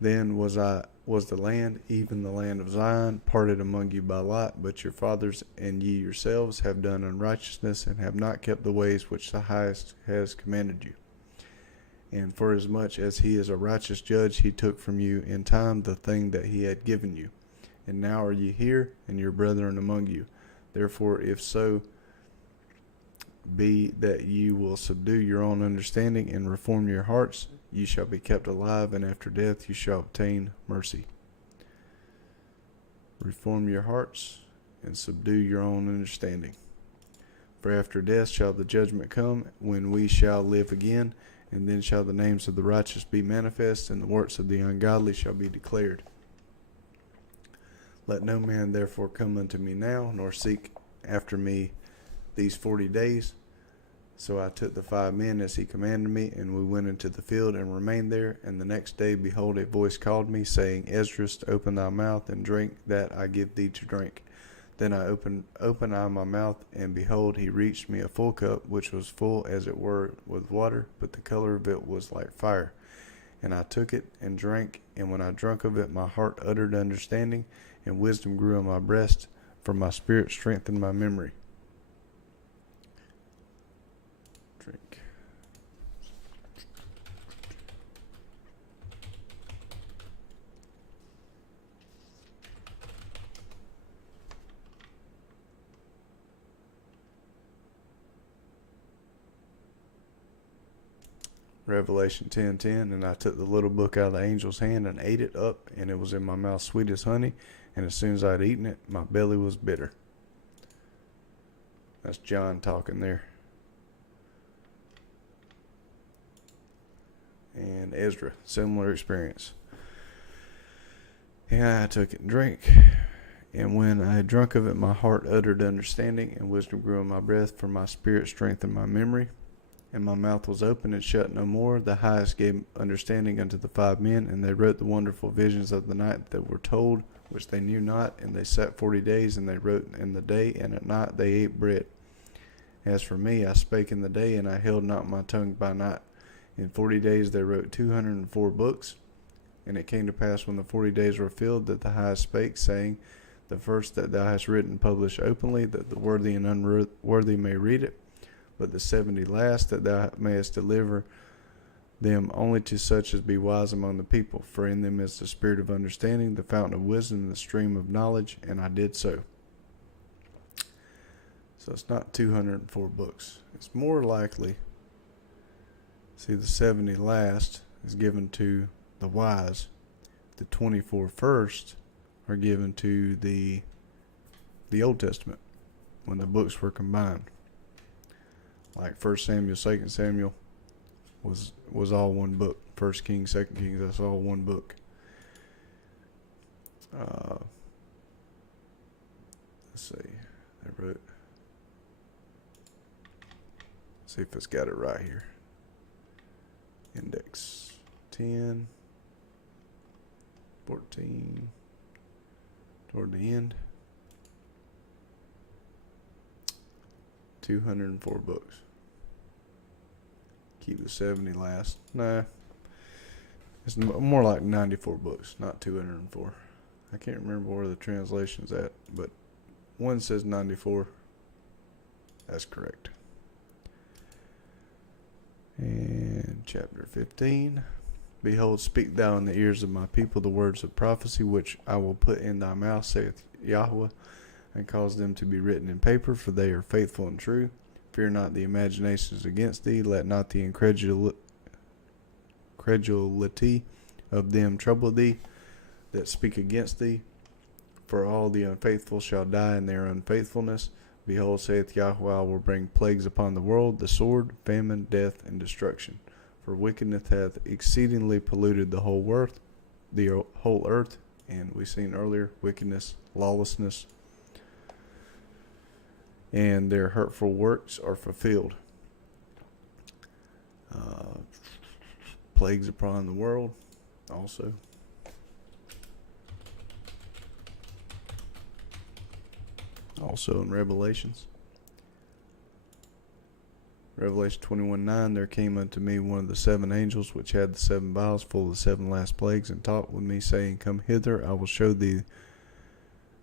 Then was the land, even the land of Zion, parted among you by lot, but your fathers and ye yourselves have done unrighteousness, and have not kept the ways which the Highest has commanded you. And forasmuch as he is a righteous judge, he took from you in time the thing that he had given you. And now are ye here, and your brethren among you. Therefore, if so be that ye will subdue your own understanding, and reform your hearts, ye shall be kept alive, and after death you shall obtain mercy. Reform your hearts, and subdue your own understanding. For after death shall the judgment come, when we shall live again, and then shall the names of the righteous be manifest, and the works of the ungodly shall be declared. Let no man therefore come unto me now, nor seek after me these 40 days. So I took the 5 men as he commanded me, and we went into the field and remained there. And the next day, behold, a voice called me, saying, Esdras, open thy mouth and drink that I give thee to drink. Then I opened my mouth, and behold, he reached me a full cup, which was full as it were with water, but the color of it was like fire. And I took it and drank, and when I drank of it, my heart uttered understanding, and wisdom grew in my breast, for my spirit strengthened my memory. Drink. Revelation 10:10, and I took the little book out of the angel's hand and ate it up, and it was in my mouth sweet as honey, and as soon as I had eaten it, my belly was bitter. That's John talking there. And Ezra, similar experience. And I took it and drank, and when I had drunk of it, my heart uttered understanding, and wisdom grew in my breath, for my spirit strengthened my memory. And my mouth was open and shut no more. The Highest gave understanding unto the 5 men, and they wrote the wonderful visions of the night that were told, which they knew not. And they sat 40 days, and they wrote in the day, and at night they ate bread. As for me, I spake in the day, and I held not my tongue by night. In 40 days they wrote 204 books. And it came to pass when the 40 days were filled that the highest spake, saying, the first that thou hast written publish openly, that the worthy and unworthy may read it. But the 70 last, that thou mayest deliver them only to such as be wise among the people. For in them is the spirit of understanding, the fountain of wisdom, and the stream of knowledge. And I did so. So it's not 204 books. It's more likely, see, the 70 last is given to the wise. The 24 first are given to the Old Testament when the books were combined. Like 1 Samuel, 2 Samuel was all one book. 1 Kings, 2 Kings, that's all one book. Let's see. I wrote. See if it's got it right here. Index 10, 14, toward the end. 204 books. Keep the 70 last. Nah, it's more like 94 books, not 204. I can't remember where the translation's at, but one says 94. That's correct. And chapter 15. Behold, speak thou in the ears of my people the words of prophecy, which I will put in thy mouth, saith Yahweh, and cause them to be written in paper, for they are faithful and true. Fear not the imaginations against thee, let not the incredulity of them trouble thee that speak against thee. For all the unfaithful shall die in their unfaithfulness. Behold, saith Yahweh, I will bring plagues upon the world, the sword, famine, death, and destruction. For wickedness hath exceedingly polluted the whole earth, and we've seen earlier, wickedness, lawlessness, and their hurtful works are fulfilled. Plagues upon the world also. Also in Revelations. Revelation 21:9, there came unto me one of the seven angels, which had the 7 vials full of the 7 last plagues, and talked with me, saying, Come hither, I will show thee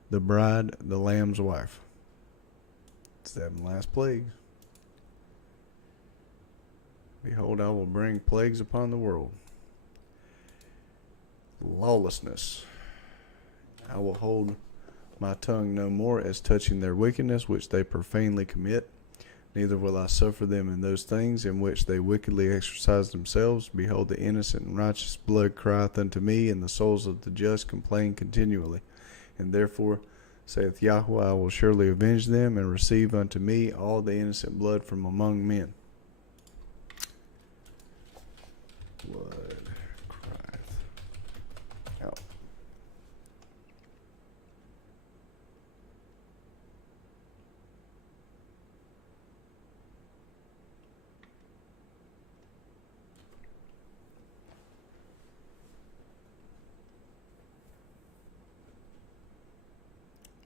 the bride, the Lamb's wife. 7 last plagues. Behold, I will bring plagues upon the world. Lawlessness. I will hold my tongue no more as touching their wickedness, which they profanely commit. Neither will I suffer them in those things in which they wickedly exercise themselves. Behold, the innocent and righteous blood crieth unto me, and the souls of the just complain continually. And therefore, saith Yahweh, I will surely avenge them, and receive unto me all the innocent blood from among men. Blood crieth out.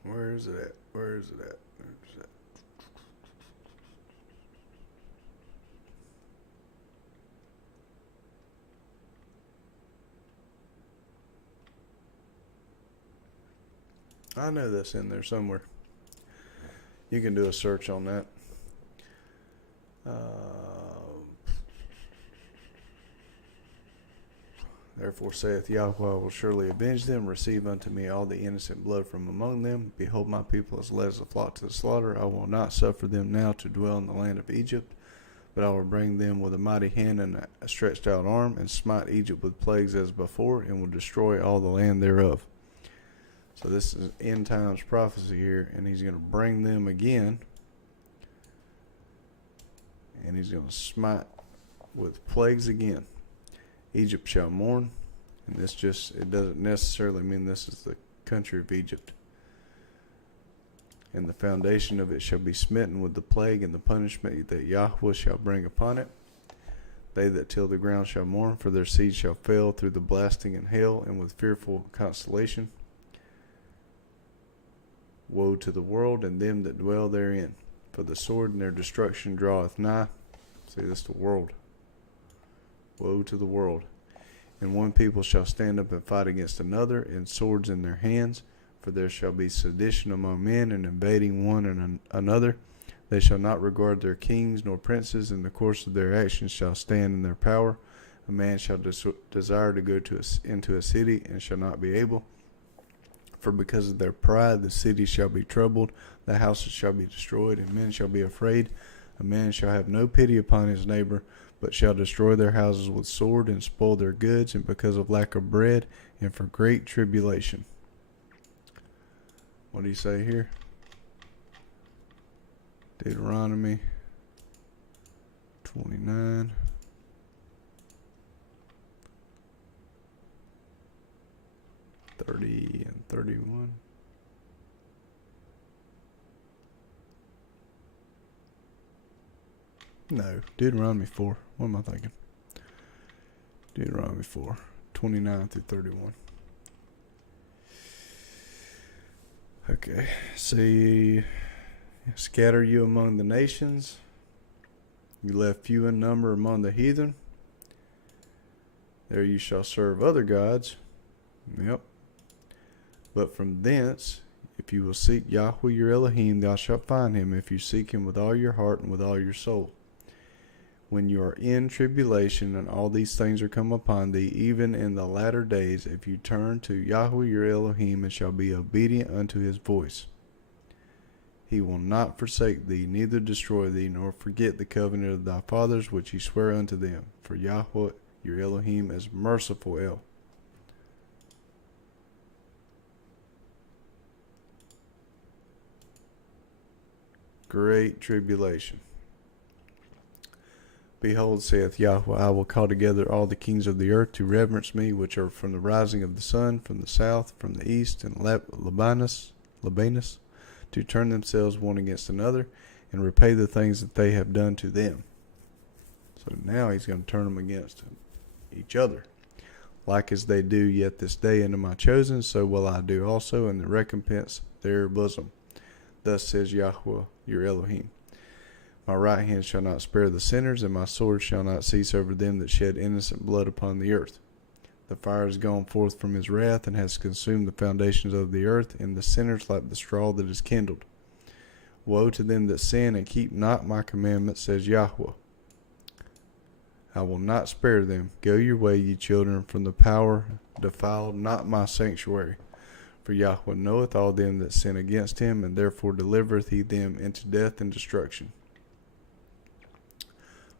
Where is it at? Where is it at? Where is it at? I know that's in there somewhere. You can do a search on that. Therefore saith Yahweh, I will surely avenge them, receive unto me all the innocent blood from among them. Behold, my people is led as a flock to the slaughter. I will not suffer them now to dwell in the land of Egypt, but I will bring them with a mighty hand and a stretched out arm, and smite Egypt with plagues as before, and will destroy all the land thereof. So this is end times prophecy here, and he's going to bring them again, and he's going to smite with plagues again. Egypt shall mourn, and it doesn't necessarily mean this is the country of Egypt. And the foundation of it shall be smitten with the plague and the punishment that Yahweh shall bring upon it. They that till the ground shall mourn, for their seed shall fail through the blasting and hail, and with fearful consolation. Woe to the world and them that dwell therein, for the sword and their destruction draweth nigh. See, this is the world. Woe to the world. And one people shall stand up and fight against another, and swords in their hands. For there shall be sedition among men, and invading one and another. They shall not regard their kings nor princes, and the course of their actions shall stand in their power. A man shall desire to go into a city, and shall not be able. For because of their pride the city shall be troubled, the houses shall be destroyed, and men shall be afraid. A man shall have no pity upon his neighbor, but shall destroy their houses with sword, and spoil their goods, and because of lack of bread, and for great tribulation. What do you say here? Deuteronomy 29. And 31. No, Deuteronomy 4. What am I thinking? Deuteronomy 4, 29 through 31. Okay, see, scatter you among the nations. You left few in number among the heathen. There you shall serve other gods. Yep. But from thence, if you will seek Yahweh your Elohim, thou shalt find him, if you seek him with all your heart and with all your soul. When you are in tribulation, and all these things are come upon thee, even in the latter days, if you turn to Yahweh your Elohim, and shall be obedient unto his voice, he will not forsake thee, neither destroy thee, nor forget the covenant of thy fathers, which he sware unto them. For Yahweh your Elohim is merciful El. Great tribulation. Behold, saith Yahweh, I will call together all the kings of the earth to reverence me, which are from the rising of the sun, from the south, from the east, and Libanus, to turn themselves one against another, and repay the things that they have done to them. So now he's going to turn them against each other. Like as they do yet this day unto my chosen, so will I do also in the recompense their bosom. Thus says Yahweh your Elohim. My right hand shall not spare the sinners, and my sword shall not cease over them that shed innocent blood upon the earth. The fire is gone forth from his wrath, and has consumed the foundations of the earth, and the sinners like the straw that is kindled. Woe to them that sin and keep not my commandments, says Yahweh. I will not spare them. Go your way, ye children, from the power, defile not my sanctuary. For Yahweh knoweth all them that sin against him, and therefore delivereth he them into death and destruction.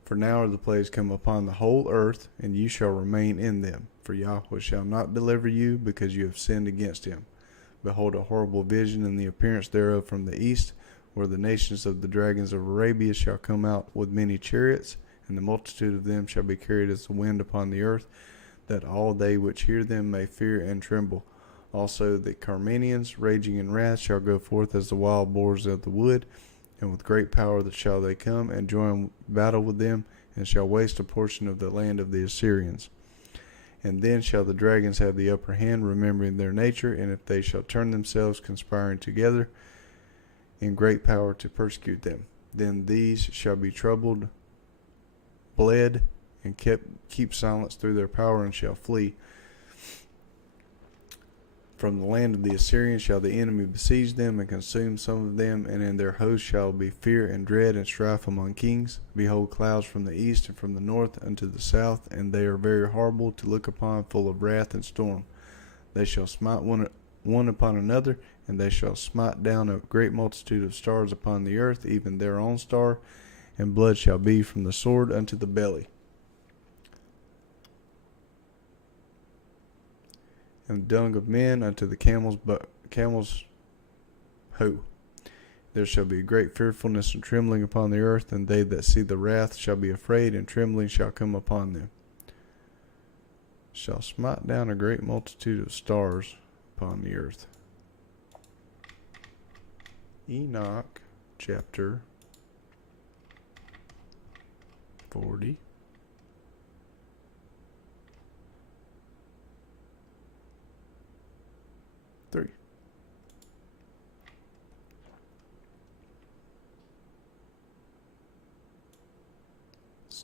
For now are the plagues come upon the whole earth, and you shall remain in them. For Yahweh shall not deliver you, because you have sinned against him. Behold, a horrible vision in the appearance thereof from the east, where the nations of the dragons of Arabia shall come out with many chariots, and the multitude of them shall be carried as the wind upon the earth, that all they which hear them may fear and tremble. Also the Carmanians, raging in wrath, shall go forth as the wild boars of the wood, and with great power that shall they come and join battle with them, and shall waste a portion of the land of the Assyrians. And then shall the dragons have the upper hand, remembering their nature, and if they shall turn themselves, conspiring together in great power to persecute them, then these shall be troubled, bled, and keep silence through their power, and shall flee. From the land of the Assyrians shall the enemy besiege them, and consume some of them, and in their host shall be fear and dread and strife among kings. Behold, clouds from the east and from the north unto the south, and they are very horrible to look upon, full of wrath and storm. They shall smite one upon another, and they shall smite down a great multitude of stars upon the earth, even their own star, and blood shall be from the sword unto the belly. And dung of men unto the camels' hoe. There shall be great fearfulness and trembling upon the earth, and they that see the wrath shall be afraid, and trembling shall come upon them. Shall smite down a great multitude of stars upon the earth. Enoch chapter 40.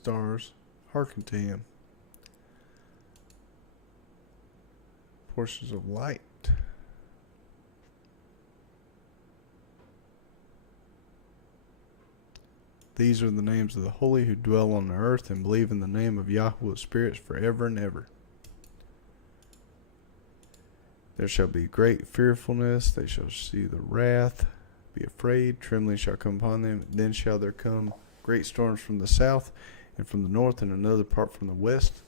stars hearken to him. Portions of light. These are the names of the holy who dwell on the earth and believe in the name of Yahweh's spirits forever and ever. There shall be great fearfulness, they shall see the wrath, be afraid, trembling shall come upon them. Then shall there come great storms from the south, and from the north, and another part from the west,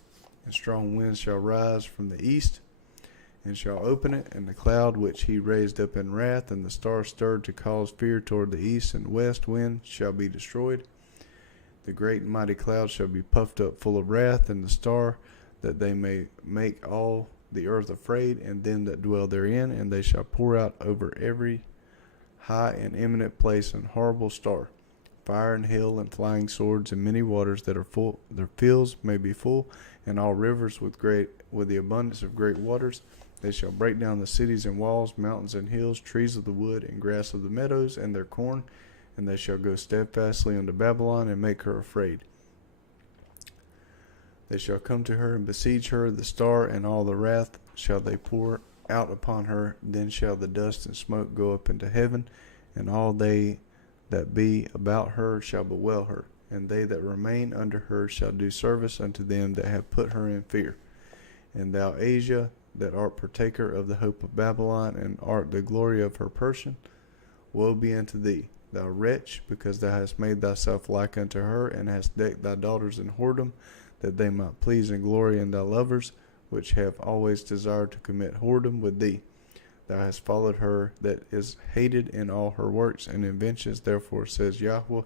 and strong winds shall rise from the east, and shall open it, and the cloud which he raised up in wrath, and the star stirred to cause fear toward the east and west wind shall be destroyed. The great and mighty cloud shall be puffed up full of wrath, and the star, that they may make all the earth afraid, and them that dwell therein, and they shall pour out over every high and eminent place an horrible star, fire and hail and flying swords, and many waters that are full, their fields may be full, and all rivers with the abundance of great waters. They shall break down the cities and walls, mountains and hills, trees of the wood, and grass of the meadows, and their corn, and they shall go steadfastly unto Babylon, and make her afraid. They shall come to her and besiege her, the star, and all the wrath shall they pour out upon her. Then shall the dust and smoke go up into heaven, and all they that be about her shall bewail her, and they that remain under her shall do service unto them that have put her in fear. And thou, Asia, that art partaker of the hope of Babylon, and art the glory of her person, woe be unto thee, thou wretch, because thou hast made thyself like unto her, and hast decked thy daughters in whoredom, that they might please and glory in thy lovers, which have always desired to commit whoredom with thee. Thou hast followed her that is hated in all her works and inventions. Therefore says Yahweh,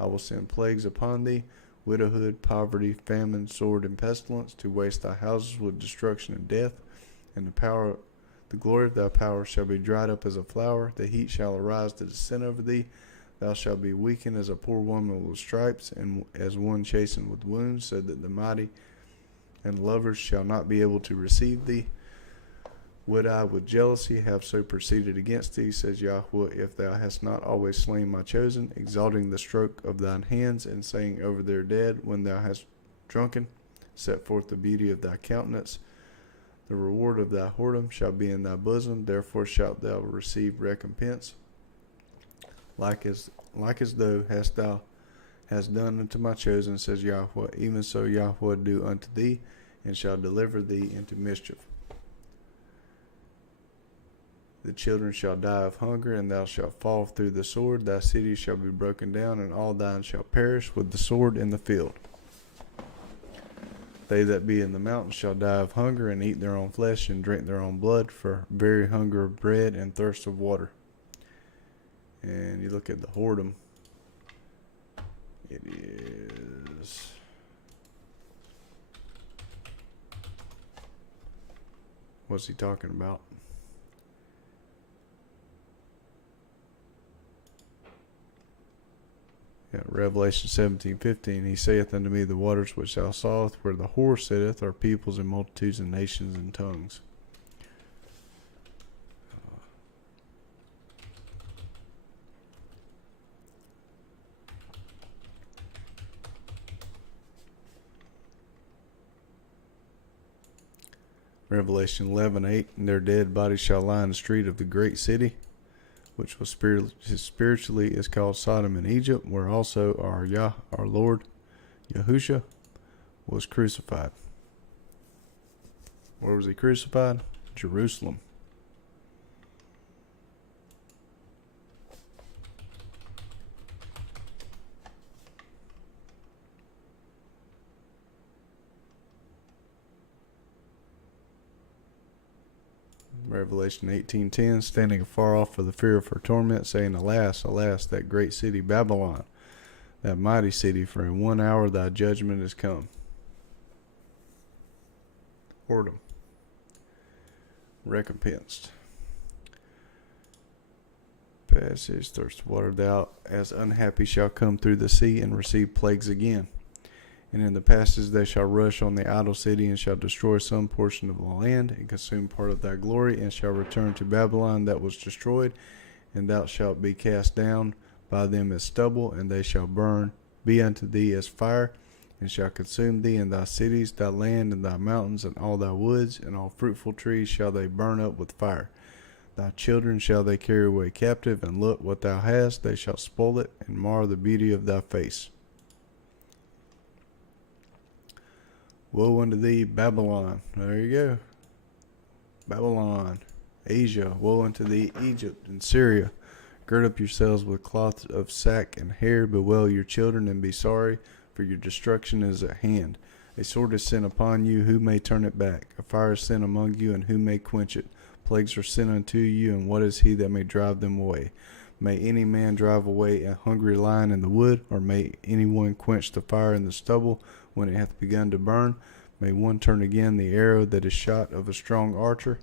I will send plagues upon thee, widowhood, poverty, famine, sword, and pestilence, to waste thy houses with destruction and death. And the glory of thy power shall be dried up as a flower. The heat shall arise to descend over thee. Thou shalt be weakened as a poor woman with stripes, and as one chastened with wounds, so that the mighty and lovers shall not be able to receive thee. Would I with jealousy have so proceeded against thee, says Yahweh, if thou hast not always slain my chosen, exalting the stroke of thine hands, and saying over their dead, when thou hast drunken, set forth the beauty of thy countenance. The reward of thy whoredom shall be in thy bosom, therefore shalt thou receive recompense. Like as thou hast done unto my chosen, says Yahweh, even so Yahweh do unto thee, and shall deliver thee into mischief. The children shall die of hunger, and thou shalt fall through the sword. Thy city shall be broken down, and all thine shall perish with the sword in the field. They that be in the mountains shall die of hunger, and eat their own flesh, and drink their own blood, for very hunger of bread and thirst of water. And you look at the whoredom, it is what's he talking about? Yeah, Revelation 17:15. He saith unto me, the waters which thou sawest where the whore sitteth are peoples and multitudes and nations and tongues. Revelation 11:8. And their dead bodies shall lie in the street of the great city, which was spiritually is called Sodom and Egypt, where also our Lord Yahushua was crucified. Where was he crucified? Jerusalem. Revelation 18:10, standing afar off for the fear of her torment, saying, Alas, alas, that great city Babylon, that mighty city, for in 1 hour thy judgment is come. Whoredom. Recompensed. Passage, thirst water, thou as unhappy shall come through the sea and receive plagues again. And in the passage they shall rush on the idol city, and shall destroy some portion of the land, and consume part of thy glory, and shall return to Babylon that was destroyed, and thou shalt be cast down by them as stubble, and they shall be unto thee as fire, and shall consume thee and thy cities, thy land and thy mountains, and all thy woods, and all fruitful trees shall they burn up with fire. Thy children shall they carry away captive, and look what thou hast, they shall spoil it, and mar the beauty of thy face. Woe unto thee, Babylon. There you go. Babylon. Asia. Woe unto thee, Egypt and Syria. Gird up yourselves with cloth of sack and hair. Bewail your children and be sorry, for your destruction is at hand. A sword is sent upon you, who may turn it back? A fire is sent among you, and who may quench it? Plagues are sent unto you, and what is he that may drive them away? May any man drive away a hungry lion in the wood, or may anyone quench the fire in the stubble when it hath begun to burn? May one turn again the arrow that is shot of a strong archer?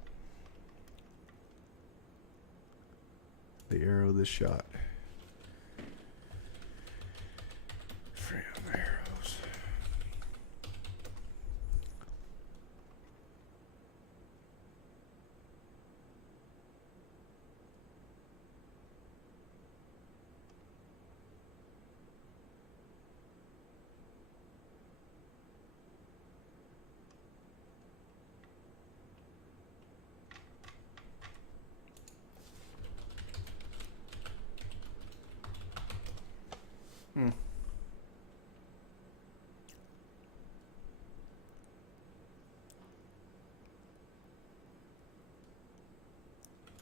The arrow that's shot from arrows.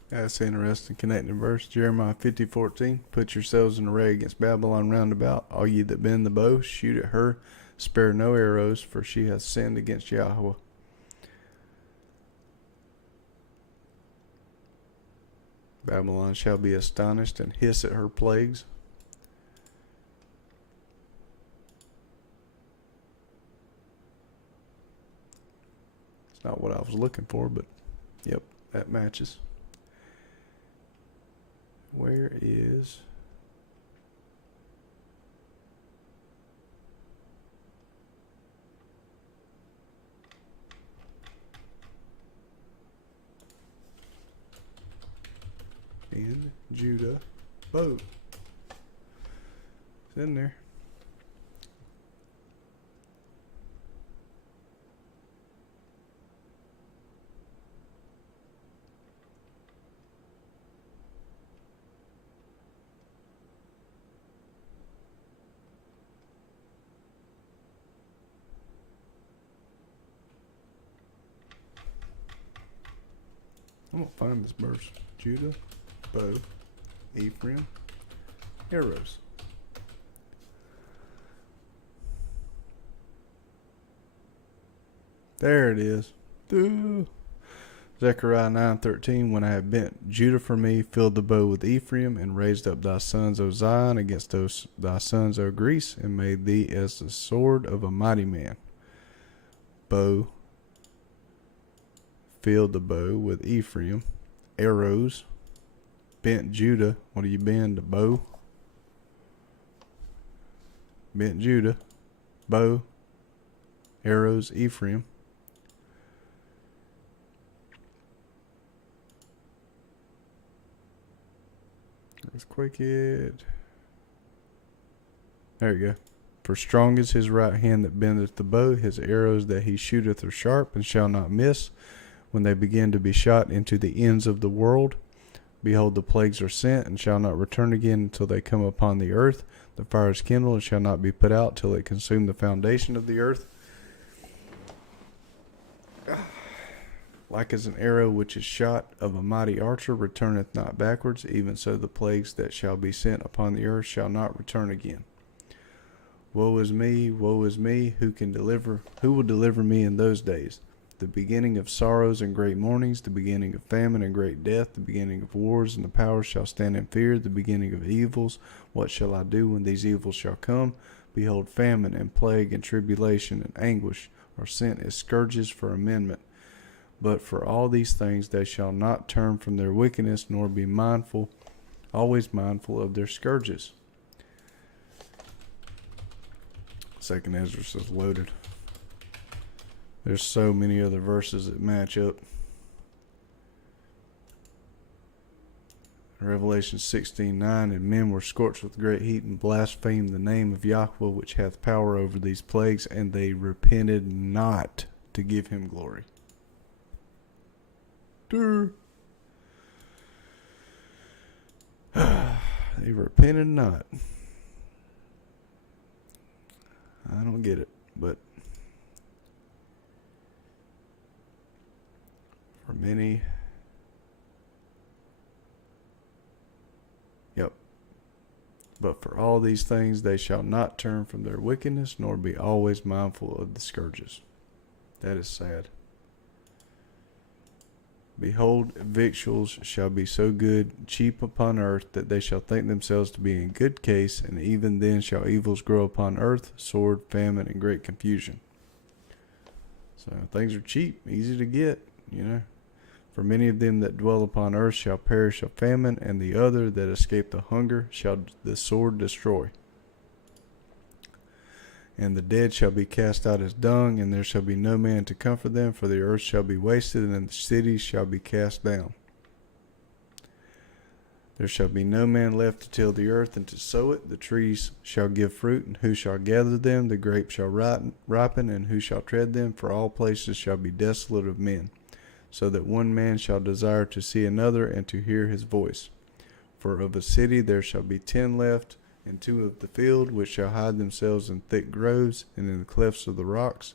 That's interesting. Connecting verse. Jeremiah 50:14. Put yourselves in array against Babylon round about. All ye that bend the bow, shoot at her. Spare no arrows, for she hath sinned against Yahweh. Babylon shall be astonished and hiss at her plagues. It's not what I was looking for, but yep, that matches. Where is... in Judah bow? It's in there. I'm gonna find this verse. Judah, bow, Ephraim, arrows. There it is. Duh. Zechariah 9:13. When I have bent Judah for me, filled the bow with Ephraim, and raised up thy sons, O Zion, against those thy sons, O Greece, and made thee as the sword of a mighty man. Bow. Filled the bow with Ephraim, arrows, bent Judah. What do you bend? The bow. Bent Judah, bow, arrows, Ephraim. Let's quick it. There you go. For strong is his right hand that bendeth the bow, his arrows that he shooteth are sharp and shall not miss. When they begin to be shot into the ends of the world, behold, the plagues are sent, and shall not return again until they come upon the earth. The fire is kindled, and shall not be put out till it consume the foundation of the earth. Like as an arrow which is shot of a mighty archer returneth not backwards, even so the plagues that shall be sent upon the earth shall not return again. Woe is me, who will deliver me in those days? The beginning of sorrows and great mournings, the beginning of famine and great death, the beginning of wars, and the powers shall stand in fear, the beginning of evils. What shall I do when these evils shall come? Behold, famine and plague and tribulation and anguish are sent as scourges for amendment. But for all these things they shall not turn from their wickedness, nor be always mindful of their scourges. Second Esdras is loaded. There's so many other verses that match up. Revelation 16:9, and men were scorched with great heat and blasphemed the name of Yahweh, which hath power over these plagues, and they repented not to give him glory. They repented not. I don't get it, but for many, yep. But for all these things they shall not turn from their wickedness, nor be always mindful of the scourges. That is sad. Behold, victuals shall be so good, cheap upon earth, that they shall think themselves to be in good case, and even then shall evils grow upon earth, sword, famine, and great confusion. So things are cheap, easy to get, For many of them that dwell upon earth shall perish of famine, and the other that escape the hunger shall the sword destroy. And the dead shall be cast out as dung, and there shall be no man to comfort them, for the earth shall be wasted, and the cities shall be cast down. There shall be no man left to till the earth and to sow it. The trees shall give fruit, and who shall gather them? The grapes shall ripen, and who shall tread them? For all places shall be desolate of men, so that one man shall desire to see another, and to hear his voice. For of a city there shall be 10 left, and 2 of the field, which shall hide themselves in thick groves and in the clefts of the rocks.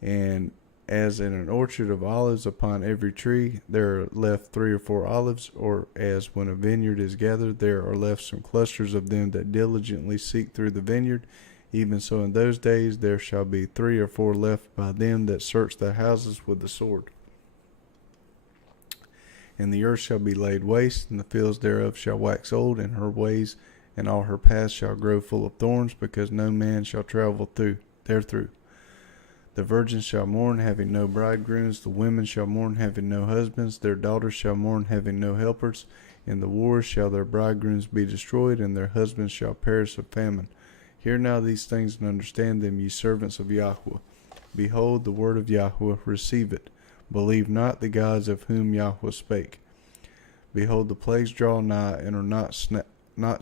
And as in an orchard of olives, upon every tree there are left 3 or 4 olives, or as when a vineyard is gathered, there are left some clusters of them that diligently seek through the vineyard. Even so in those days there shall be 3 or 4 left by them that search the houses with the sword. And the earth shall be laid waste, and the fields thereof shall wax old, and her ways and all her paths shall grow full of thorns, because no man shall travel therethrough. The virgins shall mourn, having no bridegrooms. The women shall mourn, having no husbands. Their daughters shall mourn, having no helpers. In the wars shall their bridegrooms be destroyed, and their husbands shall perish of famine. Hear now these things, and understand them, ye servants of Yahweh. Behold the word of Yahweh, receive it. Believe not the gods of whom Yahweh spake. Behold, the plagues draw nigh, and are not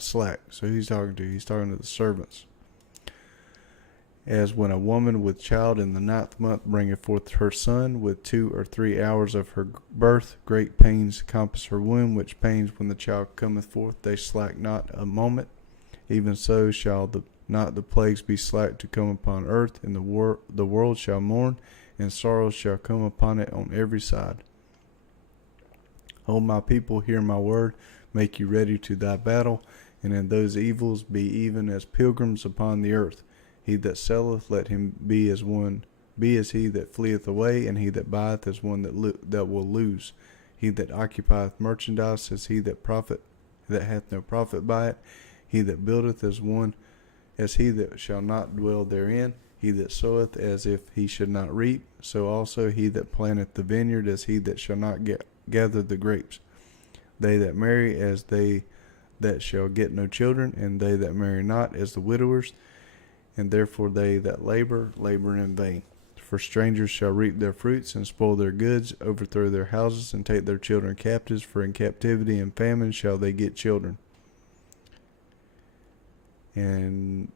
slack. So he's talking to the servants. As when a woman with child in the 9th month bringeth forth her son, with 2 or 3 hours of her birth, great pains compass her womb, which pains when the child cometh forth, they slack not a moment. Even so shall not the plagues be slack to come upon earth, and the world shall mourn, and sorrows shall come upon it on every side. O my people, hear my word, make you ready to thy battle, and in those evils be even as pilgrims upon the earth. He that selleth, let him be as he that fleeth away, and he that buyeth as one that will lose. He that occupieth merchandise as he that hath no profit by it. He that buildeth as he that shall not dwell therein. He that soweth as if he should not reap. So also he that planteth the vineyard as he that shall not gather the grapes. They that marry as they that shall get no children, and they that marry not as the widowers. And therefore they that labor in vain. For strangers shall reap their fruits, and spoil their goods, overthrow their houses, and take their children captives. For in captivity and famine shall they get children. And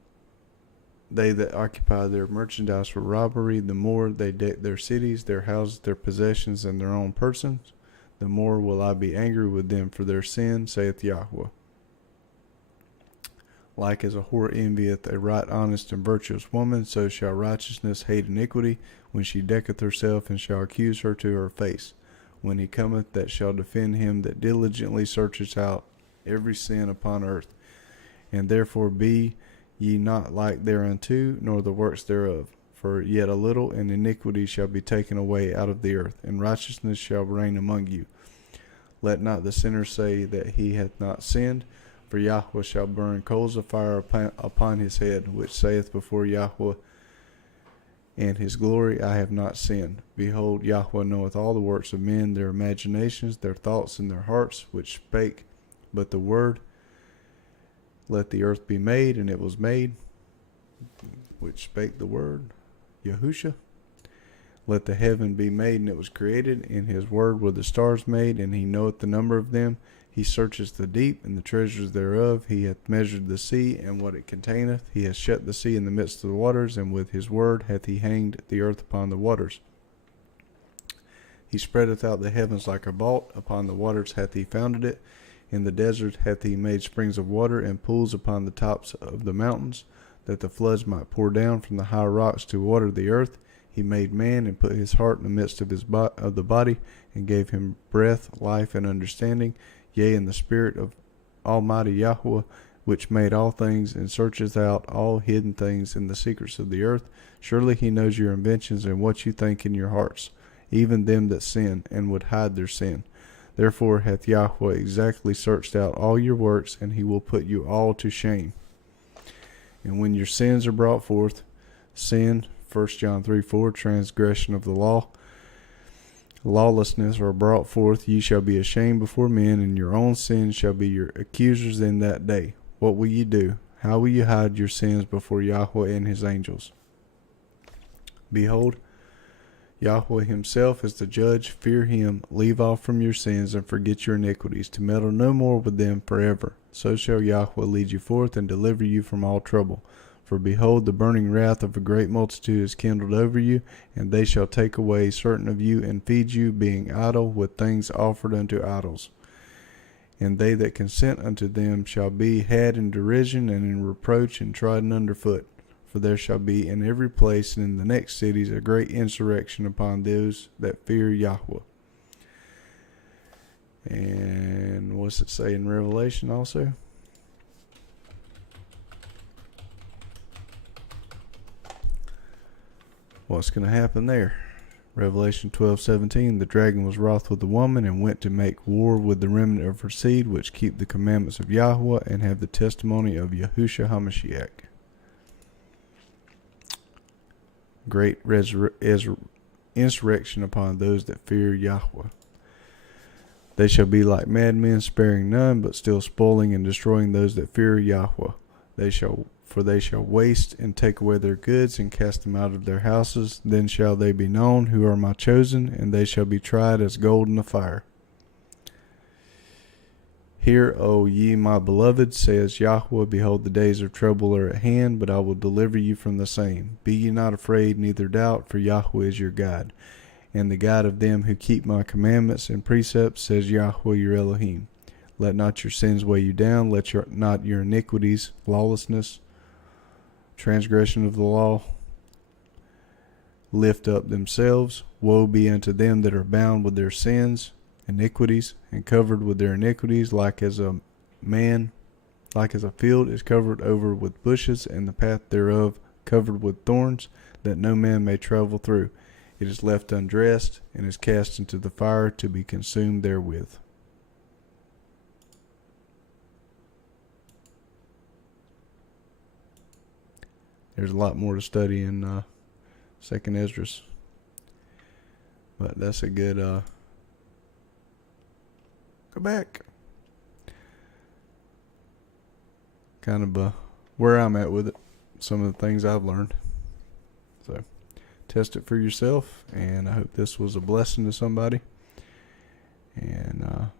they that occupy their merchandise for robbery, the more they deck their cities, their houses, their possessions, and their own persons, the more will I be angry with them for their sin, saith Yahweh. Like as a whore envieth a right honest and virtuous woman, so shall righteousness hate iniquity, when she decketh herself, and shall accuse her to her face. When he cometh, that shall defend him that diligently searches out every sin upon earth. And therefore be ye not like thereunto, nor the works thereof. For yet a little, and iniquity shall be taken away out of the earth, and righteousness shall reign among you. Let not the sinner say that he hath not sinned, for Yahweh shall burn coals of fire upon his head, which saith before Yahweh and his glory, I have not sinned. Behold, Yahweh knoweth all the works of men, their imaginations, their thoughts, and their hearts, which spake but the word, let the earth be made, and it was made, which spake the word, Yahusha. Let the heaven be made, and it was created. In his word were the stars made, and he knoweth the number of them. He searcheth the deep, and the treasures thereof. He hath measured the sea, and what it containeth. He hath shut the sea in the midst of the waters, and with his word hath he hanged the earth upon the waters. He spreadeth out the heavens like a vault. Upon the waters hath he founded it. In the desert hath he made springs of water, and pools upon the tops of the mountains, that the floods might pour down from the high rocks to water the earth. He made man, and put his heart in the midst of the body, and gave him breath, life, and understanding. Yea, in the spirit of Almighty Yahweh, which made all things, and searcheth out all hidden things in the secrets of the earth. Surely he knows your inventions, and what you think in your hearts, even them that sin, and would hide their sin. Therefore hath Yahweh exactly searched out all your works, and he will put you all to shame. And when your sins are brought forth, sin, 1 John 3:4, transgression of the law, lawlessness are brought forth, ye shall be ashamed before men, and your own sins shall be your accusers in that day. What will ye do? How will you hide your sins before Yahweh and his angels? Behold, Yahweh himself is the judge. Fear him, leave off from your sins, and forget your iniquities, to meddle no more with them forever. So shall Yahweh lead you forth, and deliver you from all trouble. For behold, the burning wrath of a great multitude is kindled over you, and they shall take away certain of you, and feed you, being idle, with things offered unto idols. And they that consent unto them shall be had in derision, and in reproach, and trodden under foot. For there shall be in every place and in the next cities a great insurrection upon those that fear Yahweh. And what's it say in Revelation also? What's going to happen there? Revelation 12:17, the dragon was wroth with the woman, and went to make war with the remnant of her seed, which keep the commandments of Yahweh, and have the testimony of Yahushua HaMashiach. Great insurrection upon those that fear Yahweh. They shall be like madmen, sparing none, but still spoiling and destroying those that fear Yahweh. They shall waste and take away their goods, and cast them out of their houses. Then shall they be known who are my chosen, and they shall be tried as gold in the fire. Hear, O ye my beloved, says Yahweh, behold, the days of trouble are at hand, but I will deliver you from the same. Be ye not afraid, neither doubt, for Yahweh is your guide, and the guide of them who keep my commandments and precepts, says Yahweh your Elohim. Let not your sins weigh you down, let not your iniquities, lawlessness, transgression of the law, lift up themselves. Woe be unto them that are bound with their sins, iniquities, and covered with their iniquities, like as a field is covered over with bushes, and the path thereof covered with thorns, that no man may travel through. It is left undressed, and is cast into the fire to be consumed therewith. There's a lot more to study in 2nd Esdras, but that's a good go back. Kind of where I'm at with it, some of the things I've learned. So test it for yourself, and I hope this was a blessing to somebody. And